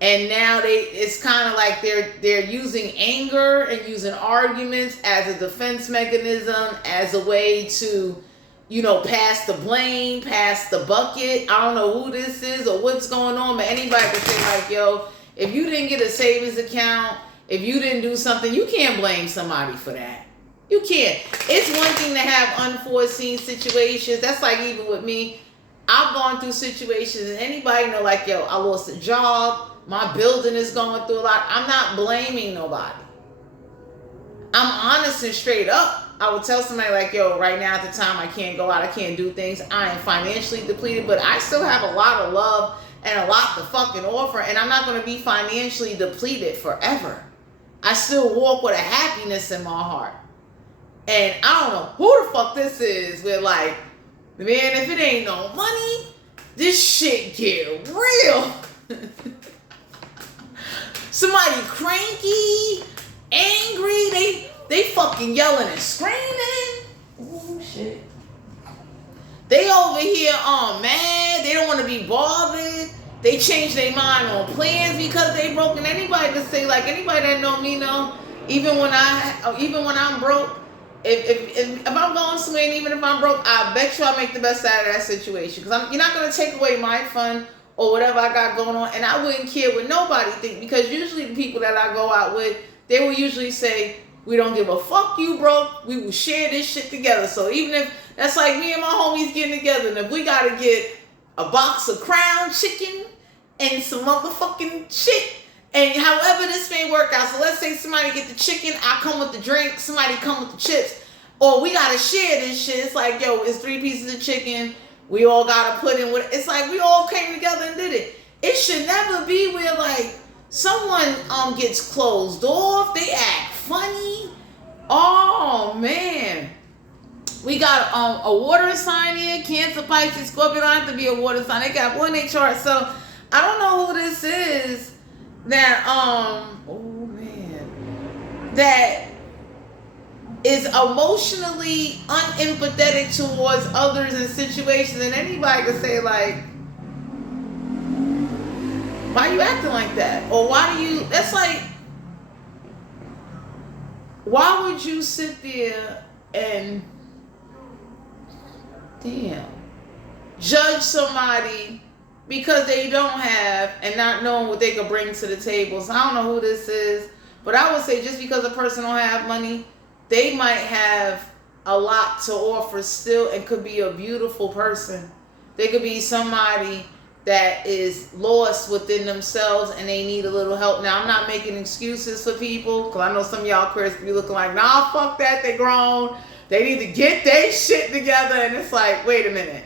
And now it's kind of like they're using anger and using arguments as a defense mechanism, as a way to, you know, pass the blame, pass the bucket. I don't know who this is or what's going on, but anybody can say like, yo, if you didn't get a savings account, if you didn't do something, you can't blame somebody for that. You can't. It's one thing to have unforeseen situations. That's like even with me. I've gone through situations, and anybody know like, yo, I lost a job. My building is going through a lot. I'm not blaming nobody. I'm honest and straight up. I would tell somebody like, yo, right now at the time, I can't go out. I can't do things. I am financially depleted, but I still have a lot of love and a lot to fucking offer. And I'm not going to be financially depleted forever. I still walk with a happiness in my heart. And I don't know who the fuck this is. We're like, man, if it ain't no money, this shit get real. Somebody cranky, angry, they fucking yelling and screaming. Oh shit. They over here mad. They don't want to be bothered. They change their mind on plans because they broke. And anybody can say, like, anybody that know me know, even when I'm broke, if I'm going somewhere and even if I'm broke, I bet you I'll make the best out of that situation. Because you're not going to take away my fun or whatever I got going on. And I wouldn't care what nobody think, because usually the people that I go out with, they will usually say, we don't give a fuck you broke. We will share this shit together. So even if that's like me and my homies getting together, and if we got to get a box of Crown chicken and some motherfucking shit, and however this may work out. So let's say somebody get the chicken, I come with the drink, somebody come with the chips. Or we got to share this shit. It's like, yo, it's 3 pieces of chicken. We all got to put in what, it's like we all came together and did it. It should never be where like someone gets closed off, they act funny. Oh man. We got a water sign here, Cancer, Pisces, Scorpio. Don't have to be a water sign. They got one in their chart. So I don't know who this is that that is emotionally unempathetic towards others and situations, and anybody can say like, why are you acting like that? Or why do you, that's like, why would you sit there and judge somebody because they don't have and not knowing what they could bring to the table? So I don't know who this is, but I would say just because a person don't have money, they might have a lot to offer still and could be a beautiful person. They could be somebody that is lost within themselves and they need a little help. Now, I'm not making excuses for people, because I know some of y'all Aquarius be looking like, nah, fuck that, they grown. They need to get their shit together. And it's like, wait a minute.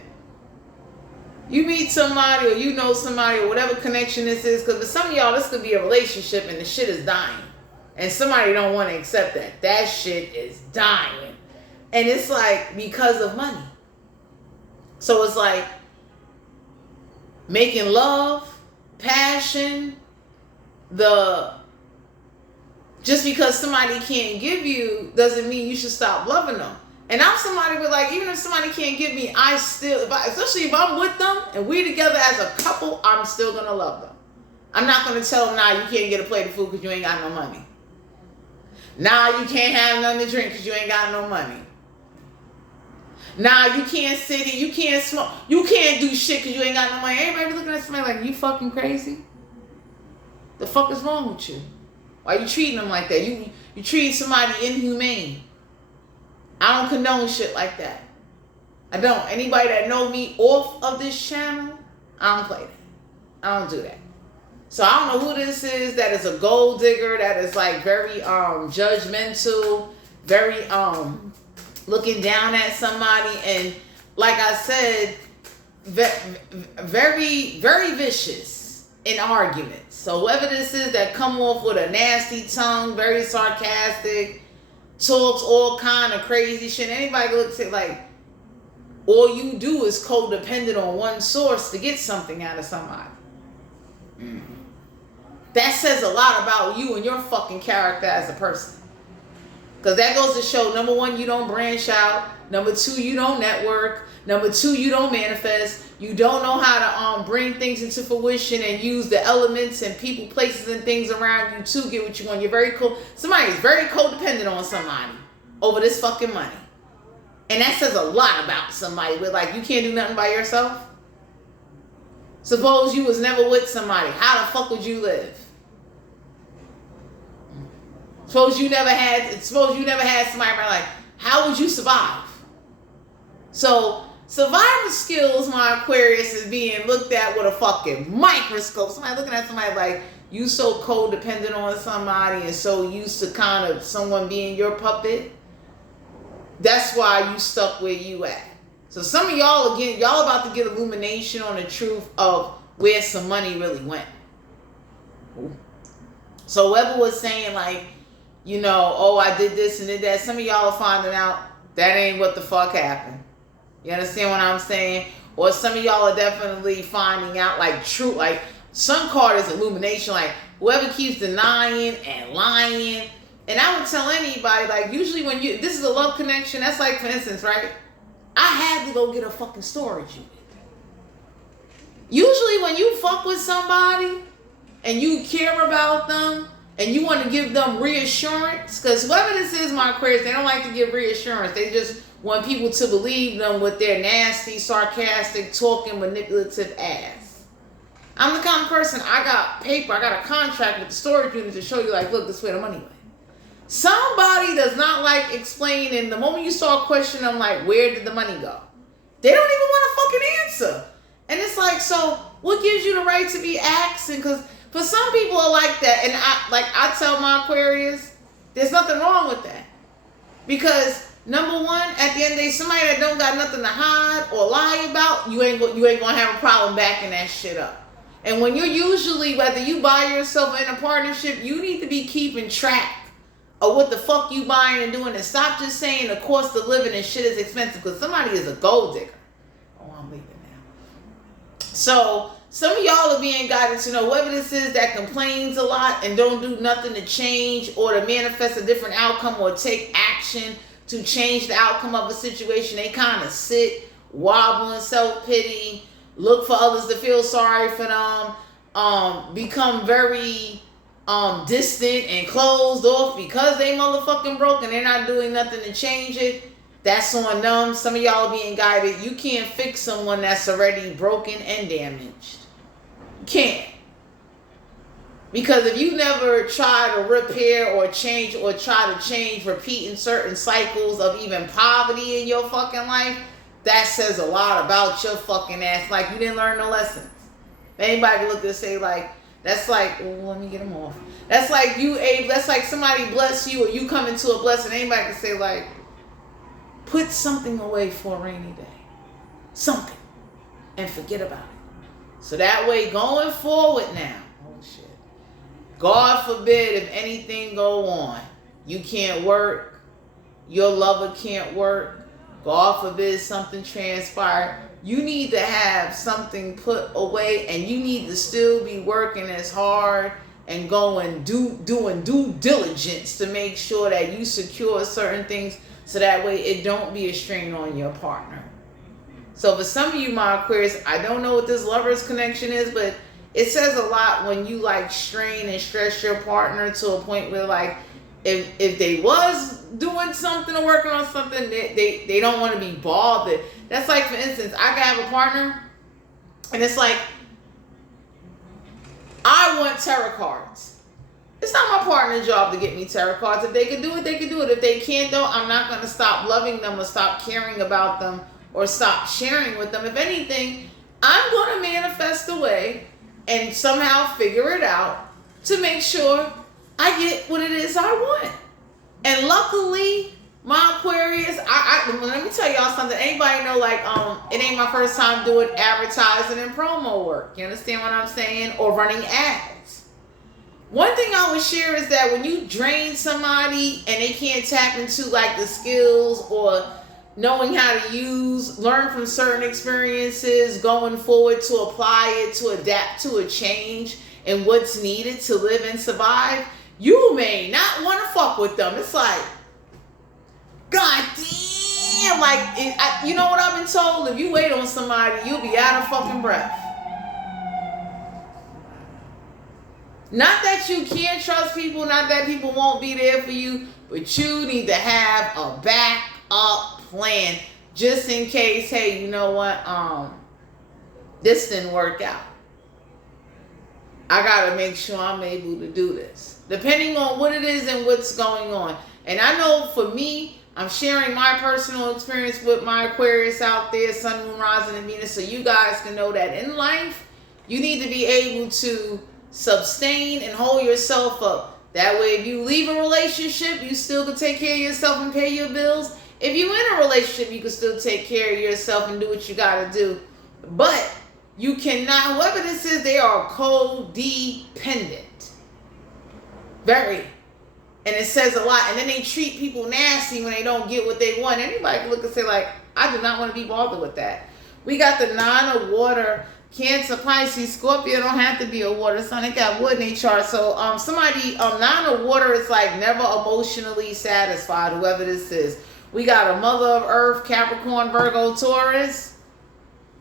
You meet somebody or you know somebody or whatever connection this is, because for some of y'all, this could be a relationship and the shit is dying. And somebody don't want to accept that. That shit is dying. And it's like, because of money. So it's like, making love, passion, just because somebody can't give you doesn't mean you should stop loving them. And I'm somebody with like, even if somebody can't give me, especially if I'm with them and we're together as a couple, I'm still gonna love them. I'm not gonna tell them, nah, you can't get a plate of food because you ain't got no money. Nah, you can't have nothing to drink because you ain't got no money. Nah, you can't sit here, you can't smoke, you can't do shit because you ain't got no money. Everybody looking at somebody like, you fucking crazy? The fuck is wrong with you? Why you treating them like that? You treat somebody inhumane. I don't condone shit like that. I don't. Anybody that know me off of this channel, I don't play that. I don't do that. So I don't know who this is that is a gold digger, that is like very judgmental, very looking down at somebody, and like I said, very, very vicious in arguments. So whoever this is that come off with a nasty tongue, very sarcastic, talks all kind of crazy shit, anybody looks at like, all you do is codependent on one source to get something out of somebody. That says a lot about you and your fucking character as a person. Because that goes to show, number one, you don't branch out. Number two, you don't network. Number two, you don't manifest. You don't know how to bring things into fruition and use the elements and people, places, and things around you to get what you want. You're very cool. Somebody is very codependent on somebody over this fucking money. And that says a lot about somebody. With like, you can't do nothing by yourself. Suppose you was never with somebody. How the fuck would you live? Suppose you never had somebody around, like, how would you survive? So survival skills, my Aquarius, is being looked at with a fucking microscope. Somebody looking at somebody like, you so codependent on somebody and so used to kind of someone being your puppet. That's why you stuck where you at. So some of y'all, again, y'all about to get illumination on the truth of where some money really went. So whoever was saying like, you know, oh, I did this and did that, some of y'all are finding out that ain't what the fuck happened. You understand what I'm saying? Or some of y'all are definitely finding out like true, like some card is illumination, like whoever keeps denying and lying. And I would tell anybody, like, usually when this is a love connection, that's like, for instance, right? I had to go get a fucking storage unit. Usually when you fuck with somebody and you care about them and you want to give them reassurance, because whoever this is, my Aquarius, they don't like to give reassurance. They just want people to believe them with their nasty, sarcastic, talking, manipulative ass. I'm the kind of person, I got paper, I got a contract with the storage unit to show you, like, look, this is where the money went. Somebody does not like explaining. The moment you start questioning them, like, where did the money go? They don't even want to fucking answer. And it's like, so what gives you the right to be asking? Because for some people are like that. And I tell my Aquarius, there's nothing wrong with that. Because number one, at the end of the day, somebody that don't got nothing to hide or lie about, you ain't gonna have a problem backing that shit up. And when you're usually, whether you by yourself or in a partnership, you need to be keeping track or what the fuck you buying and doing, and stop just saying the cost of living and shit is expensive because somebody is a gold digger. Oh, I'm leaving now. So some of y'all are being guided to know whoever this is that complains a lot and don't do nothing to change or to manifest a different outcome or take action to change the outcome of a situation. They kind of sit, wobble in self-pity, look for others to feel sorry for them, become very distant and closed off because they motherfucking broke and they're not doing nothing to change it. That's on them. Some of y'all are being guided. You can't fix someone that's already broken and damaged. You can't. Because if you never try to repair or change or try to change repeating certain cycles of even poverty in your fucking life, that says a lot about your fucking ass. Like you didn't learn no lessons. Anybody look and say like, that's like, oh, let me get them off. That's like that's like somebody bless you or you come into a blessing. Anybody can say like, put something away for a rainy day. Something. And forget about it. So that way going forward now, oh shit. God forbid if anything go on, you can't work, your lover can't work, God forbid something transpire, you need to have something put away and you need to still be working as hard and doing due diligence to make sure that you secure certain things so that way it don't be a strain on your partner. So for some of you, my Aquarius, I don't know what this lover's connection is, but it says a lot when you like strain and stress your partner to a point where like if they was doing something or working on something, they don't want to be bothered. That's like, for instance, I can have a partner and it's like, I want tarot cards. It's not my partner's job to get me tarot cards. If they can do it, they can do it. If they can't though, I'm not going to stop loving them or stop caring about them or stop sharing with them. If anything, I'm going to manifest a way and somehow figure it out to make sure I get what it is I want. And luckily, my Aquarius, let me tell y'all something. Anybody know, like, it ain't my first time doing advertising and promo work. You understand what I'm saying? Or running ads. One thing I would share is that when you drain somebody and they can't tap into, like, the skills or knowing how to learn from certain experiences, going forward to apply it, to adapt to a change and what's needed to live and survive, you may not want to fuck with them. It's like, God damn, like, you know what I've been told? If you wait on somebody, you'll be out of fucking breath. Not that you can't trust people, not that people won't be there for you, but you need to have a backup plan just in case, hey, you know what, this didn't work out. I gotta make sure I'm able to do this, depending on what it is and what's going on. And I know for me, I'm sharing my personal experience with my Aquarius out there, Sun, Moon, Rising, and Venus, so you guys can know that in life, you need to be able to sustain and hold yourself up. That way, if you leave a relationship, you still can take care of yourself and pay your bills. If you're in a relationship, you can still take care of yourself and do what you gotta do. But you cannot, whoever this is, they are codependent. Very. And it says a lot. And then they treat people nasty when they don't get what they want. Anybody can look and say, like, I do not want to be bothered with that. We got the 9 of water, Cancer, Pisces, Scorpio don't have to be a water sign. They got wood in their chart. So somebody, 9 of water is like never emotionally satisfied, whoever this is. We got a Mother of Earth, Capricorn, Virgo, Taurus.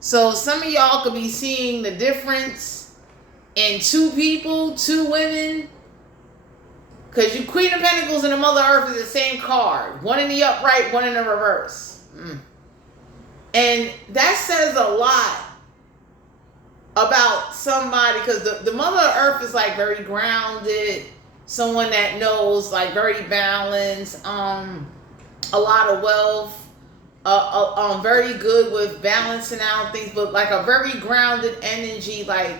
So some of y'all could be seeing the difference in 2 people, 2 women. Because you Queen of Pentacles and the Mother of Earth is the same card. One in the upright, one in the reverse. And that says a lot about somebody. Because the Mother of Earth is like very grounded. Someone that knows, like very balanced. A lot of wealth. Very good with balancing out things. But like a very grounded energy. Like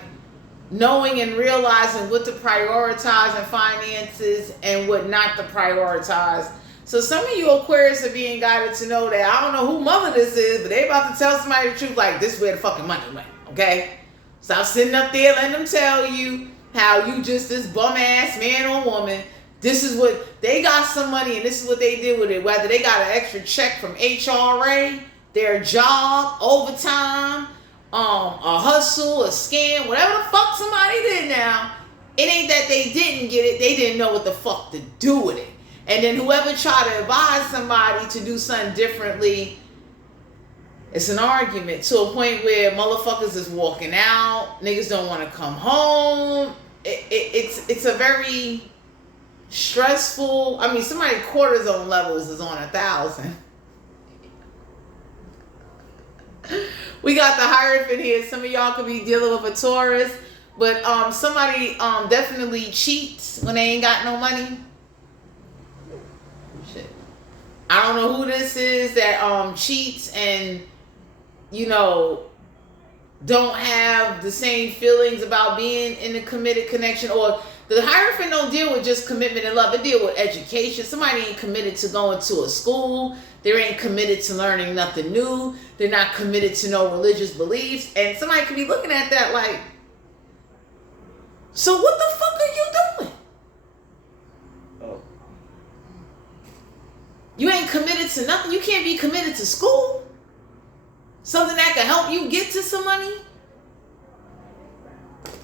knowing and realizing what to prioritize in finances and what not to prioritize. So some of you Aquarius are being guided to know that I don't know who mother this is, but they about to tell somebody the truth, like this is where the fucking money went, okay? Stop sitting up there letting them tell you how you just this bum ass man or woman This is what they got, some money, and this is what they did with it. Whether they got an extra check from HRA, their job, overtime, a hustle, a scam, whatever the fuck somebody did now, it ain't that they didn't get it, they didn't know what the fuck to do with it. And then whoever tried to advise somebody to do something differently, it's an argument to a point where motherfuckers is walking out, niggas don't want to come home. It's a very stressful, I mean, somebody cortisone levels is on 1,000. We got the Hierophant here. Some of y'all could be dealing with a Taurus, but somebody definitely cheats when they ain't got no money. Shit. I don't know who this is that cheats and, you know, don't have the same feelings about being in a committed connection. Or the Hierophant don't deal with just commitment and love. It deal with education. Somebody ain't committed to going to a school. They ain't committed to learning nothing new. They're not committed to no religious beliefs. And somebody could be looking at that like, so what the fuck are you doing? Oh. You ain't committed to nothing. You can't be committed to school. Something that can help you get to some money.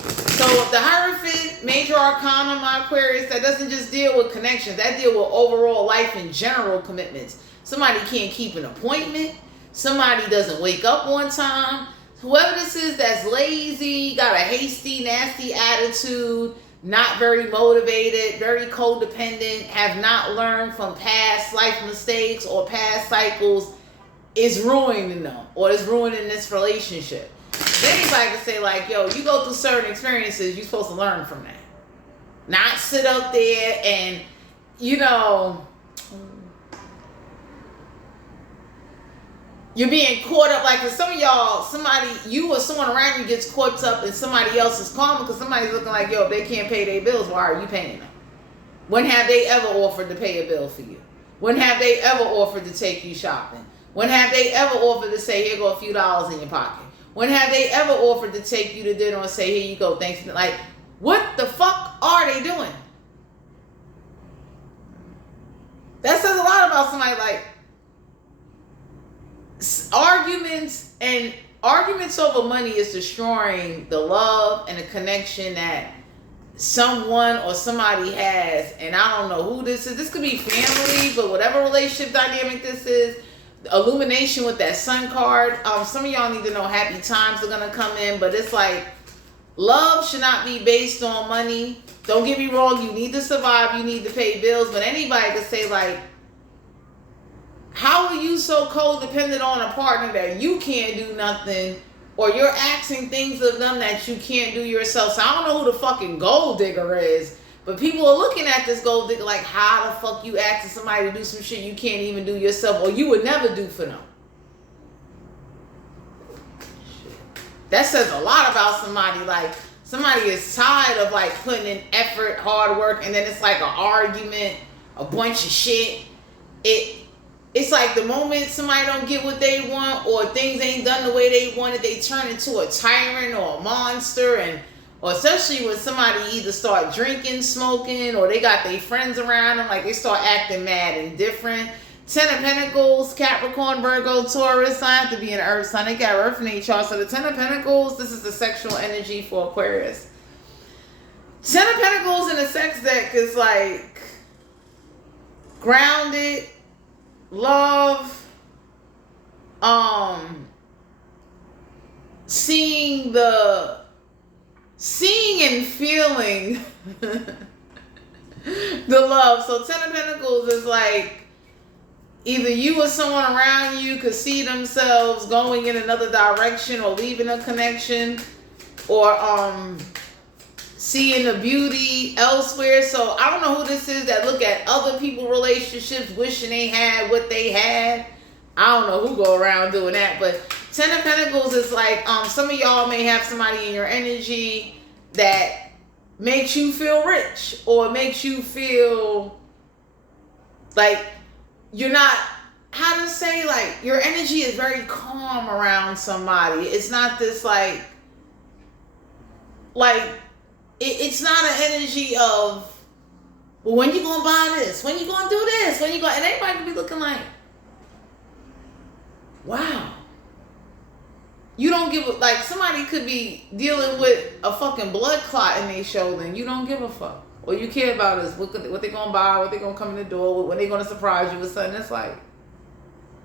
So the Hierophant, major arcana, my Aquarius, that doesn't just deal with connections. That deal with overall life and general commitments. Somebody can't keep an appointment. Somebody doesn't wake up on time. Whoever this is that's lazy, got a hasty, nasty attitude, not very motivated, very codependent, have not learned from past life mistakes or past cycles, is ruining them or is ruining this relationship. Anybody can say like, yo, you go through certain experiences, you're supposed to learn from that. Not sit up there and, you know, you're being caught up. Like for some of y'all, somebody, you or someone around you gets caught up in somebody else's karma because somebody's looking like, yo, if they can't pay their bills, why are you paying them? When have they ever offered to pay a bill for you? When have they ever offered to take you shopping? When have they ever offered to say, here go a few dollars in your pocket? When have they ever offered to take you to dinner and say, here you go, thanks? Like, what the fuck are they doing? That says a lot about somebody. Like, arguments over money is destroying the love and the connection that someone or somebody has. And I don't know who this is. This could be family, but whatever relationship dynamic this is, illumination with that sun card. Some of y'all need to know happy times are gonna come in, but it's like love should not be based on money. Don't get me wrong, you need to survive, you need to pay bills, but anybody could say like, how are you so codependent on a partner that you can't do nothing, or you're asking things of them that you can't do yourself? So I don't know who the fucking gold digger is, but people are looking at this gold digger like, how the fuck you asking somebody to do some shit you can't even do yourself or you would never do for them? That says a lot about somebody. Like, somebody is tired of like putting in effort, hard work, and then it's like an argument, a bunch of shit. It's like the moment somebody don't get what they want or things ain't done the way they wanted, they turn into a tyrant or a monster. Or especially when somebody either start drinking, smoking, or they got their friends around them, like they start acting mad and different. 10 of Pentacles, Capricorn, Virgo, Taurus. I have to be an Earth sign. They got Earth in each other. So the 10 of Pentacles, this is the sexual energy for Aquarius. 10 of Pentacles in the sex deck is like grounded, love, seeing and feeling the love. So 10 of Pentacles is like either you or someone around you could see themselves going in another direction or leaving a connection, or seeing the beauty elsewhere. So I don't know who this is that look at other people's relationships wishing they had what they had. I don't know who go around doing that, but 10 of Pentacles is like some of y'all may have somebody in your energy that makes you feel rich or makes you feel like you're not, how to say, like your energy is very calm around somebody. It's not this like it's not an energy of Well, when you gonna buy this? When you gonna do this? When you gonna... And everybody could be looking like, wow. You don't give a... Like, somebody could be dealing with a fucking blood clot in their shoulder and you don't give a fuck. All you care about is what they gonna buy, what they gonna come in the door, when they gonna surprise you with something. It's like,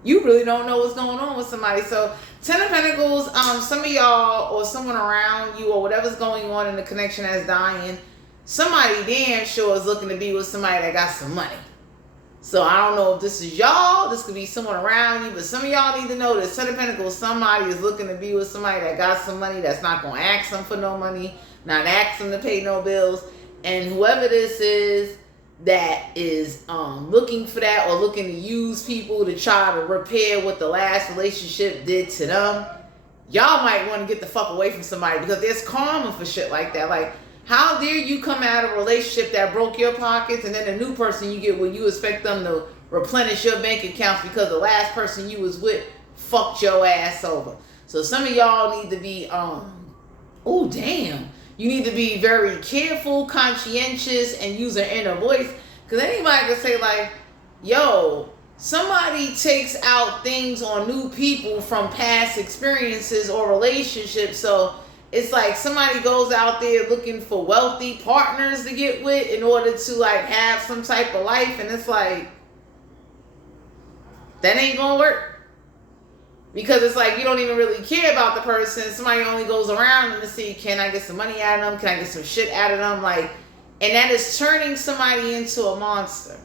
you really don't know what's going on with somebody. So, 10 of Pentacles, some of y'all or someone around you or whatever's going on in the connection that's dying, somebody damn sure is looking to be with somebody that got some money. So I don't know if this is y'all, this could be someone around you, but some of y'all need to know that 10 of Pentacles, somebody is looking to be with somebody that got some money, that's not going to ask them for no money, not ask them to pay no bills. And whoever this is that is looking for that or looking to use people to try to repair what the last relationship did to them, y'all might want to get the fuck away from somebody because there's karma for shit like that. Like, how dare you come out of a relationship that broke your pockets and then the new person you get where you expect them to replenish your bank accounts because the last person you was with fucked your ass over. So some of y'all need to be, oh damn. You need to be very careful, conscientious, and use an inner voice. Because anybody can say like, yo, somebody takes out things on new people from past experiences or relationships. So it's like somebody goes out there looking for wealthy partners to get with in order to like have some type of life. And it's like, that ain't gonna work. Because it's like you don't even really care about the person. Somebody only goes around to see, can I get some money out of them? Can I get some shit out of them? Like, and that is turning somebody into a monster.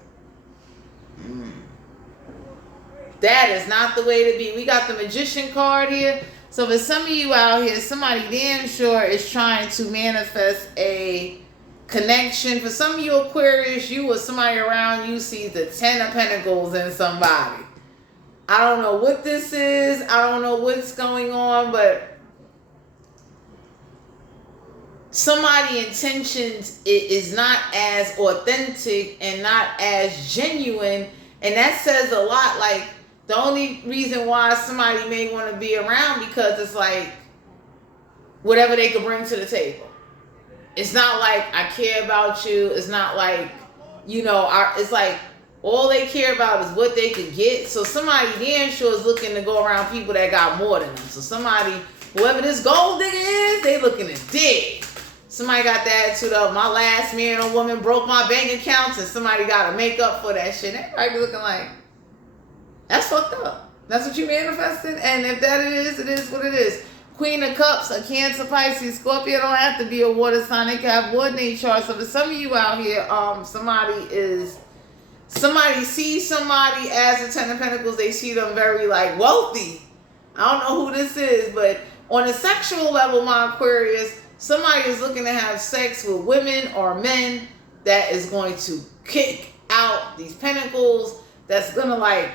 That is not the way to be. We got the Magician card here. So for some of you out here, somebody damn sure is trying to manifest a connection. For some of you Aquarius, you or somebody around you sees the 10 of Pentacles in somebody. I don't know what this is. I don't know what's going on, but somebody's intentions is not as authentic and not as genuine. And that says a lot. Like, the only reason why somebody may want to be around because it's like whatever they could bring to the table. It's not like I care about you. It's not like, you know, it's like all they care about is what they could get. So somebody damn sure is looking to go around people that got more than them. So somebody, whoever this gold digger is, they looking to dig. Somebody got the attitude of, my last man or woman broke my bank accounts and somebody got to make up for that shit. Everybody be looking like, that's fucked up. That's what you manifested. And if that it is what it is. Queen of Cups, a Cancer, Pisces, Scorpio don't have to be a water sign. They can have water in their chart. So for some of you out here, somebody sees somebody as a 10 of Pentacles. They see them very like wealthy. I don't know who this is, but on a sexual level, my Aquarius, somebody is looking to have sex with women or men that is going to kick out these pentacles, that's going to like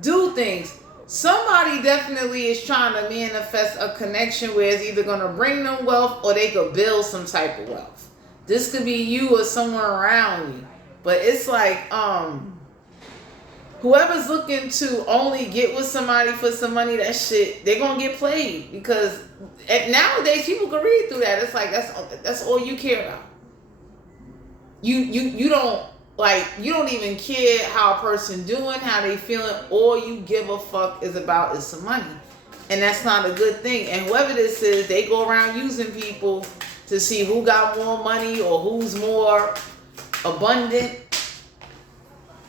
do things. Somebody definitely is trying to manifest a connection where it's either going to bring them wealth or they could build some type of wealth. This could be you or someone around you. But it's like, whoever's looking to only get with somebody for some money, that shit, they're going to get played. Because nowadays, people can read through that. It's like, that's all you care about. You don't, like, you don't even care how a person doing, how they feeling. All you give a fuck is about is some money. And that's not a good thing. And whoever this is, they go around using people to see who got more money or who's more abundant.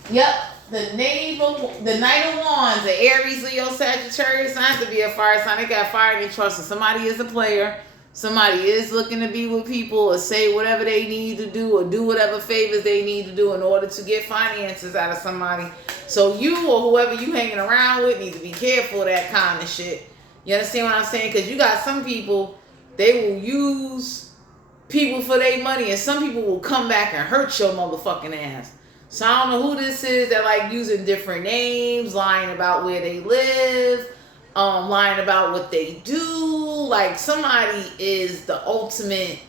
Yep, the Knight of Wands, the Aries, Leo, Sagittarius, not to be a fire sign. They got fire in their trust. So somebody is a player. Somebody is looking to be with people or say whatever they need to do or do whatever favors they need to do in order to get finances out of somebody. So you or whoever you hanging around with need to be careful of that kind of shit. You understand what I'm saying? Because you got some people, they will use people for their money, and some people will come back and hurt your motherfucking ass. So I don't know who this is that like using different names, lying about where they live, lying about what they do. Like somebody is the ultimate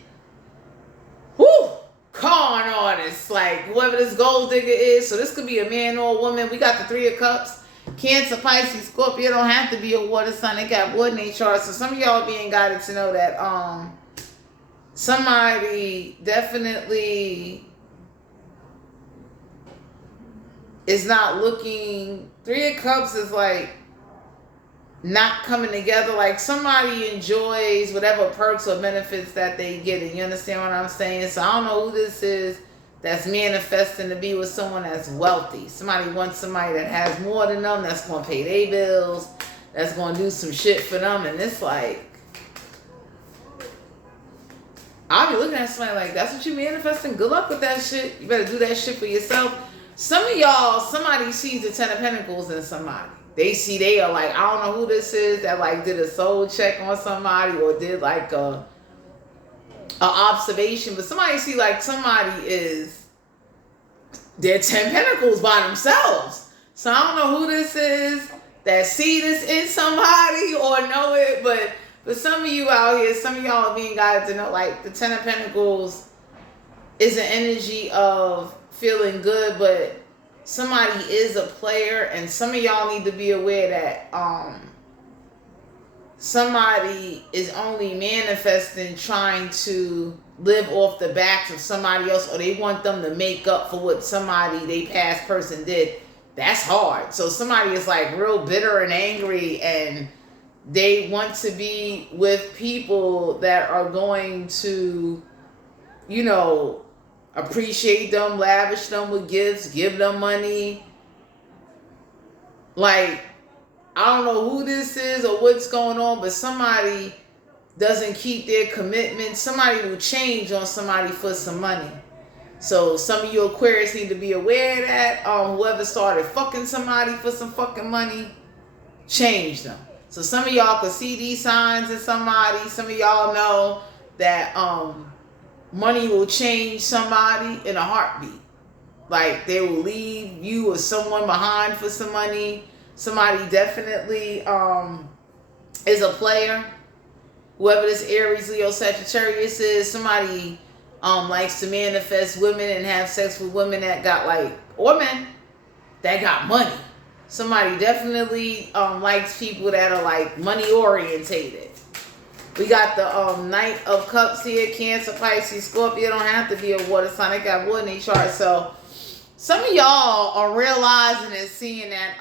con artist, like whoever this gold digger is. So this could be a man or a woman. We got the 3 of Cups. Cancer, Pisces, Scorpio don't have to be a water sign. They got water in their chart. So some of y'all being guided to know that somebody definitely is not looking, Three of Cups is like not coming together. Like somebody enjoys whatever perks or benefits that they get. And you understand what I'm saying? So I don't know who this is that's manifesting to be with someone that's wealthy. Somebody wants somebody that has more than them, that's going to pay their bills, that's going to do some shit for them. And it's like, I'll be looking at somebody like, that's what you manifesting? Good luck with that shit. You better do that shit for yourself. Some of y'all, somebody sees the Ten of Pentacles in somebody. They are like, I don't know who this is that like did a soul check on somebody or did like a observation, but somebody see like somebody is, they're 10 pentacles by themselves. So I don't know who this is that see this in somebody or know it, but some of you out here, some of y'all are being guided to know like the 10 of Pentacles is an energy of feeling good, but somebody is a player, and some of y'all need to be aware that somebody is only manifesting trying to live off the backs of somebody else, or they want them to make up for what somebody, they past person did. That's hard. So somebody is like real bitter and angry, and they want to be with people that are going to, you know, appreciate them, lavish them with gifts, give them money. Like, I don't know who this is or what's going on, but somebody doesn't keep their commitment. Somebody will change on somebody for some money. So some of you Aquarius need to be aware of that. Whoever started fucking somebody for some fucking money, change them. So some of y'all can see these signs in somebody. Some of y'all know that money will change somebody in a heartbeat. Like they will leave you or someone behind for some money. Somebody definitely is a player. Whoever this Aries, Leo, Sagittarius is, somebody likes to manifest women and have sex with women that got like, or men that got money. Somebody definitely likes people that are like money orientated. We got the Knight of Cups here, Cancer, Pisces, Scorpio. Don't have to be a water sign. They got wood in their chart. So some of y'all are realizing and seeing that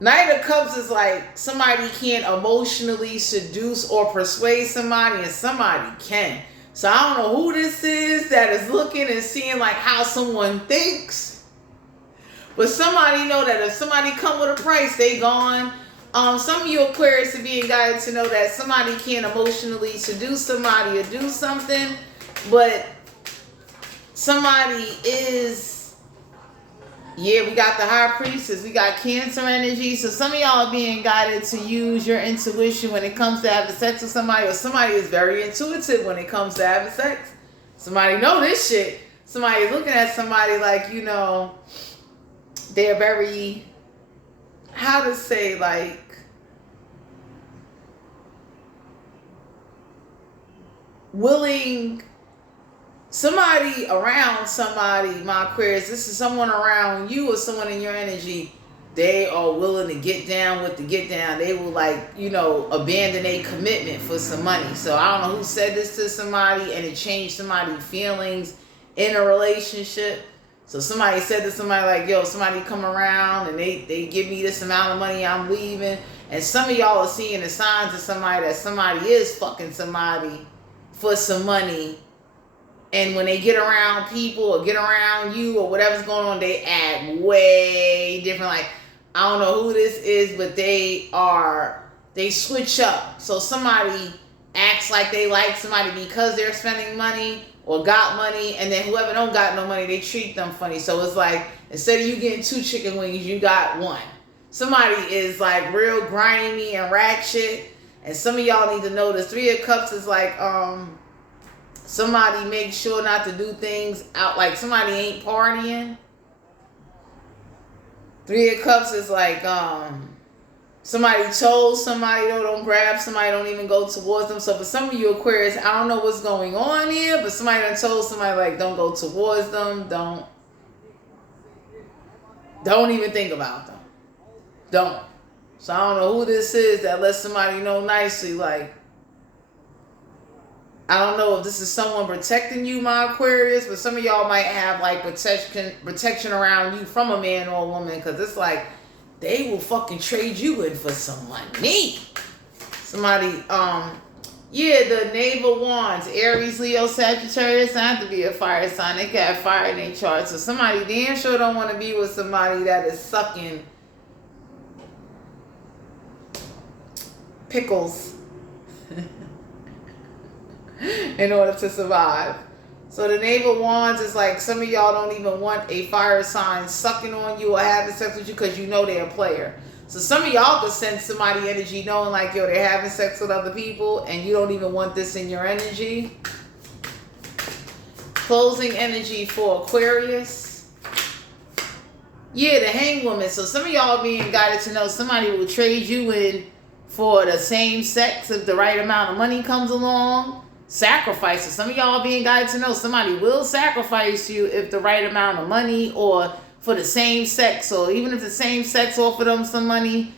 Knight of Cups is like somebody can't emotionally seduce or persuade somebody, and somebody can. So I don't know who this is that is looking and seeing like how someone thinks. But somebody know that if somebody come with a price, they gone. Some of you Aquarius are being guided to know that somebody can't emotionally seduce somebody or do something, but somebody is, yeah, we got the High Priestess, we got Cancer energy. So some of y'all are being guided to use your intuition when it comes to having sex with somebody, or somebody is very intuitive when it comes to having sex. Somebody know this shit. Somebody is looking at somebody like, you know, they're very, how to say, like, willing, somebody around somebody, my Aquarius, this is someone around you or someone in your energy, they are willing to get down with the get down. They will, like, you know, abandon a commitment for some money. So I don't know who said this to somebody and it changed somebody's feelings in a relationship. So somebody said to somebody like, yo, somebody come around and they give me this amount of money, I'm leaving. And some of y'all are seeing the signs of somebody that somebody is fucking somebody for some money. And when they get around people or get around you or whatever's going on, they act way different. Like, I don't know who this is, but they switch up. So somebody acts like they like somebody because they're spending money or got money, and then whoever don't got no money, they treat them funny. So it's like, instead of you getting 2 chicken wings, you got 1. Somebody is like real grimy and ratchet, and some of y'all need to know this. 3 of Cups is like, somebody makes sure not to do things out, like somebody ain't partying. 3 of Cups is like, somebody told somebody, don't grab somebody, don't even go towards them. So for some of you Aquarius, I don't know what's going on here, but somebody done told somebody like, don't go towards them, don't even think about them. Don't. So I don't know who this is that lets somebody know nicely, like, I don't know if this is someone protecting you, my Aquarius, but some of y'all might have like protection around you from a man or a woman, because it's like they will fucking trade you in for some money. Somebody, yeah, the Knave of Wands, Aries, Leo, Sagittarius, not have to be a fire sign. They got fire in their chart. So somebody damn sure don't want to be with somebody that is sucking pickles in order to survive. So the Knave of Wands is like some of y'all don't even want a fire sign sucking on you or having sex with you because you know they're a player. So some of y'all could sense somebody energy knowing like, yo, they're having sex with other people and you don't even want this in your energy. Closing energy for Aquarius. Yeah, the Hanged Woman. So some of y'all being guided to know somebody will trade you in for the same sex if the right amount of money comes along. Sacrifices. Some of y'all being guided to know somebody will sacrifice you if the right amount of money or for the same sex. So even if the same sex offer them some money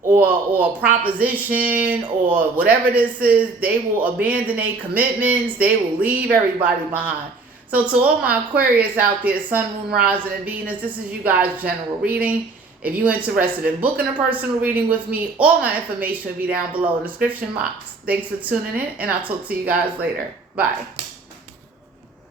or a proposition or whatever this is, they will abandon their commitments. They will leave everybody behind. So to all my Aquarius out there, Sun, Moon, Rising, and Venus, this is you guys' general reading. If you're interested in booking a personal reading with me, all my information will be down below in the description box. Thanks for tuning in, and I'll talk to you guys later. Bye.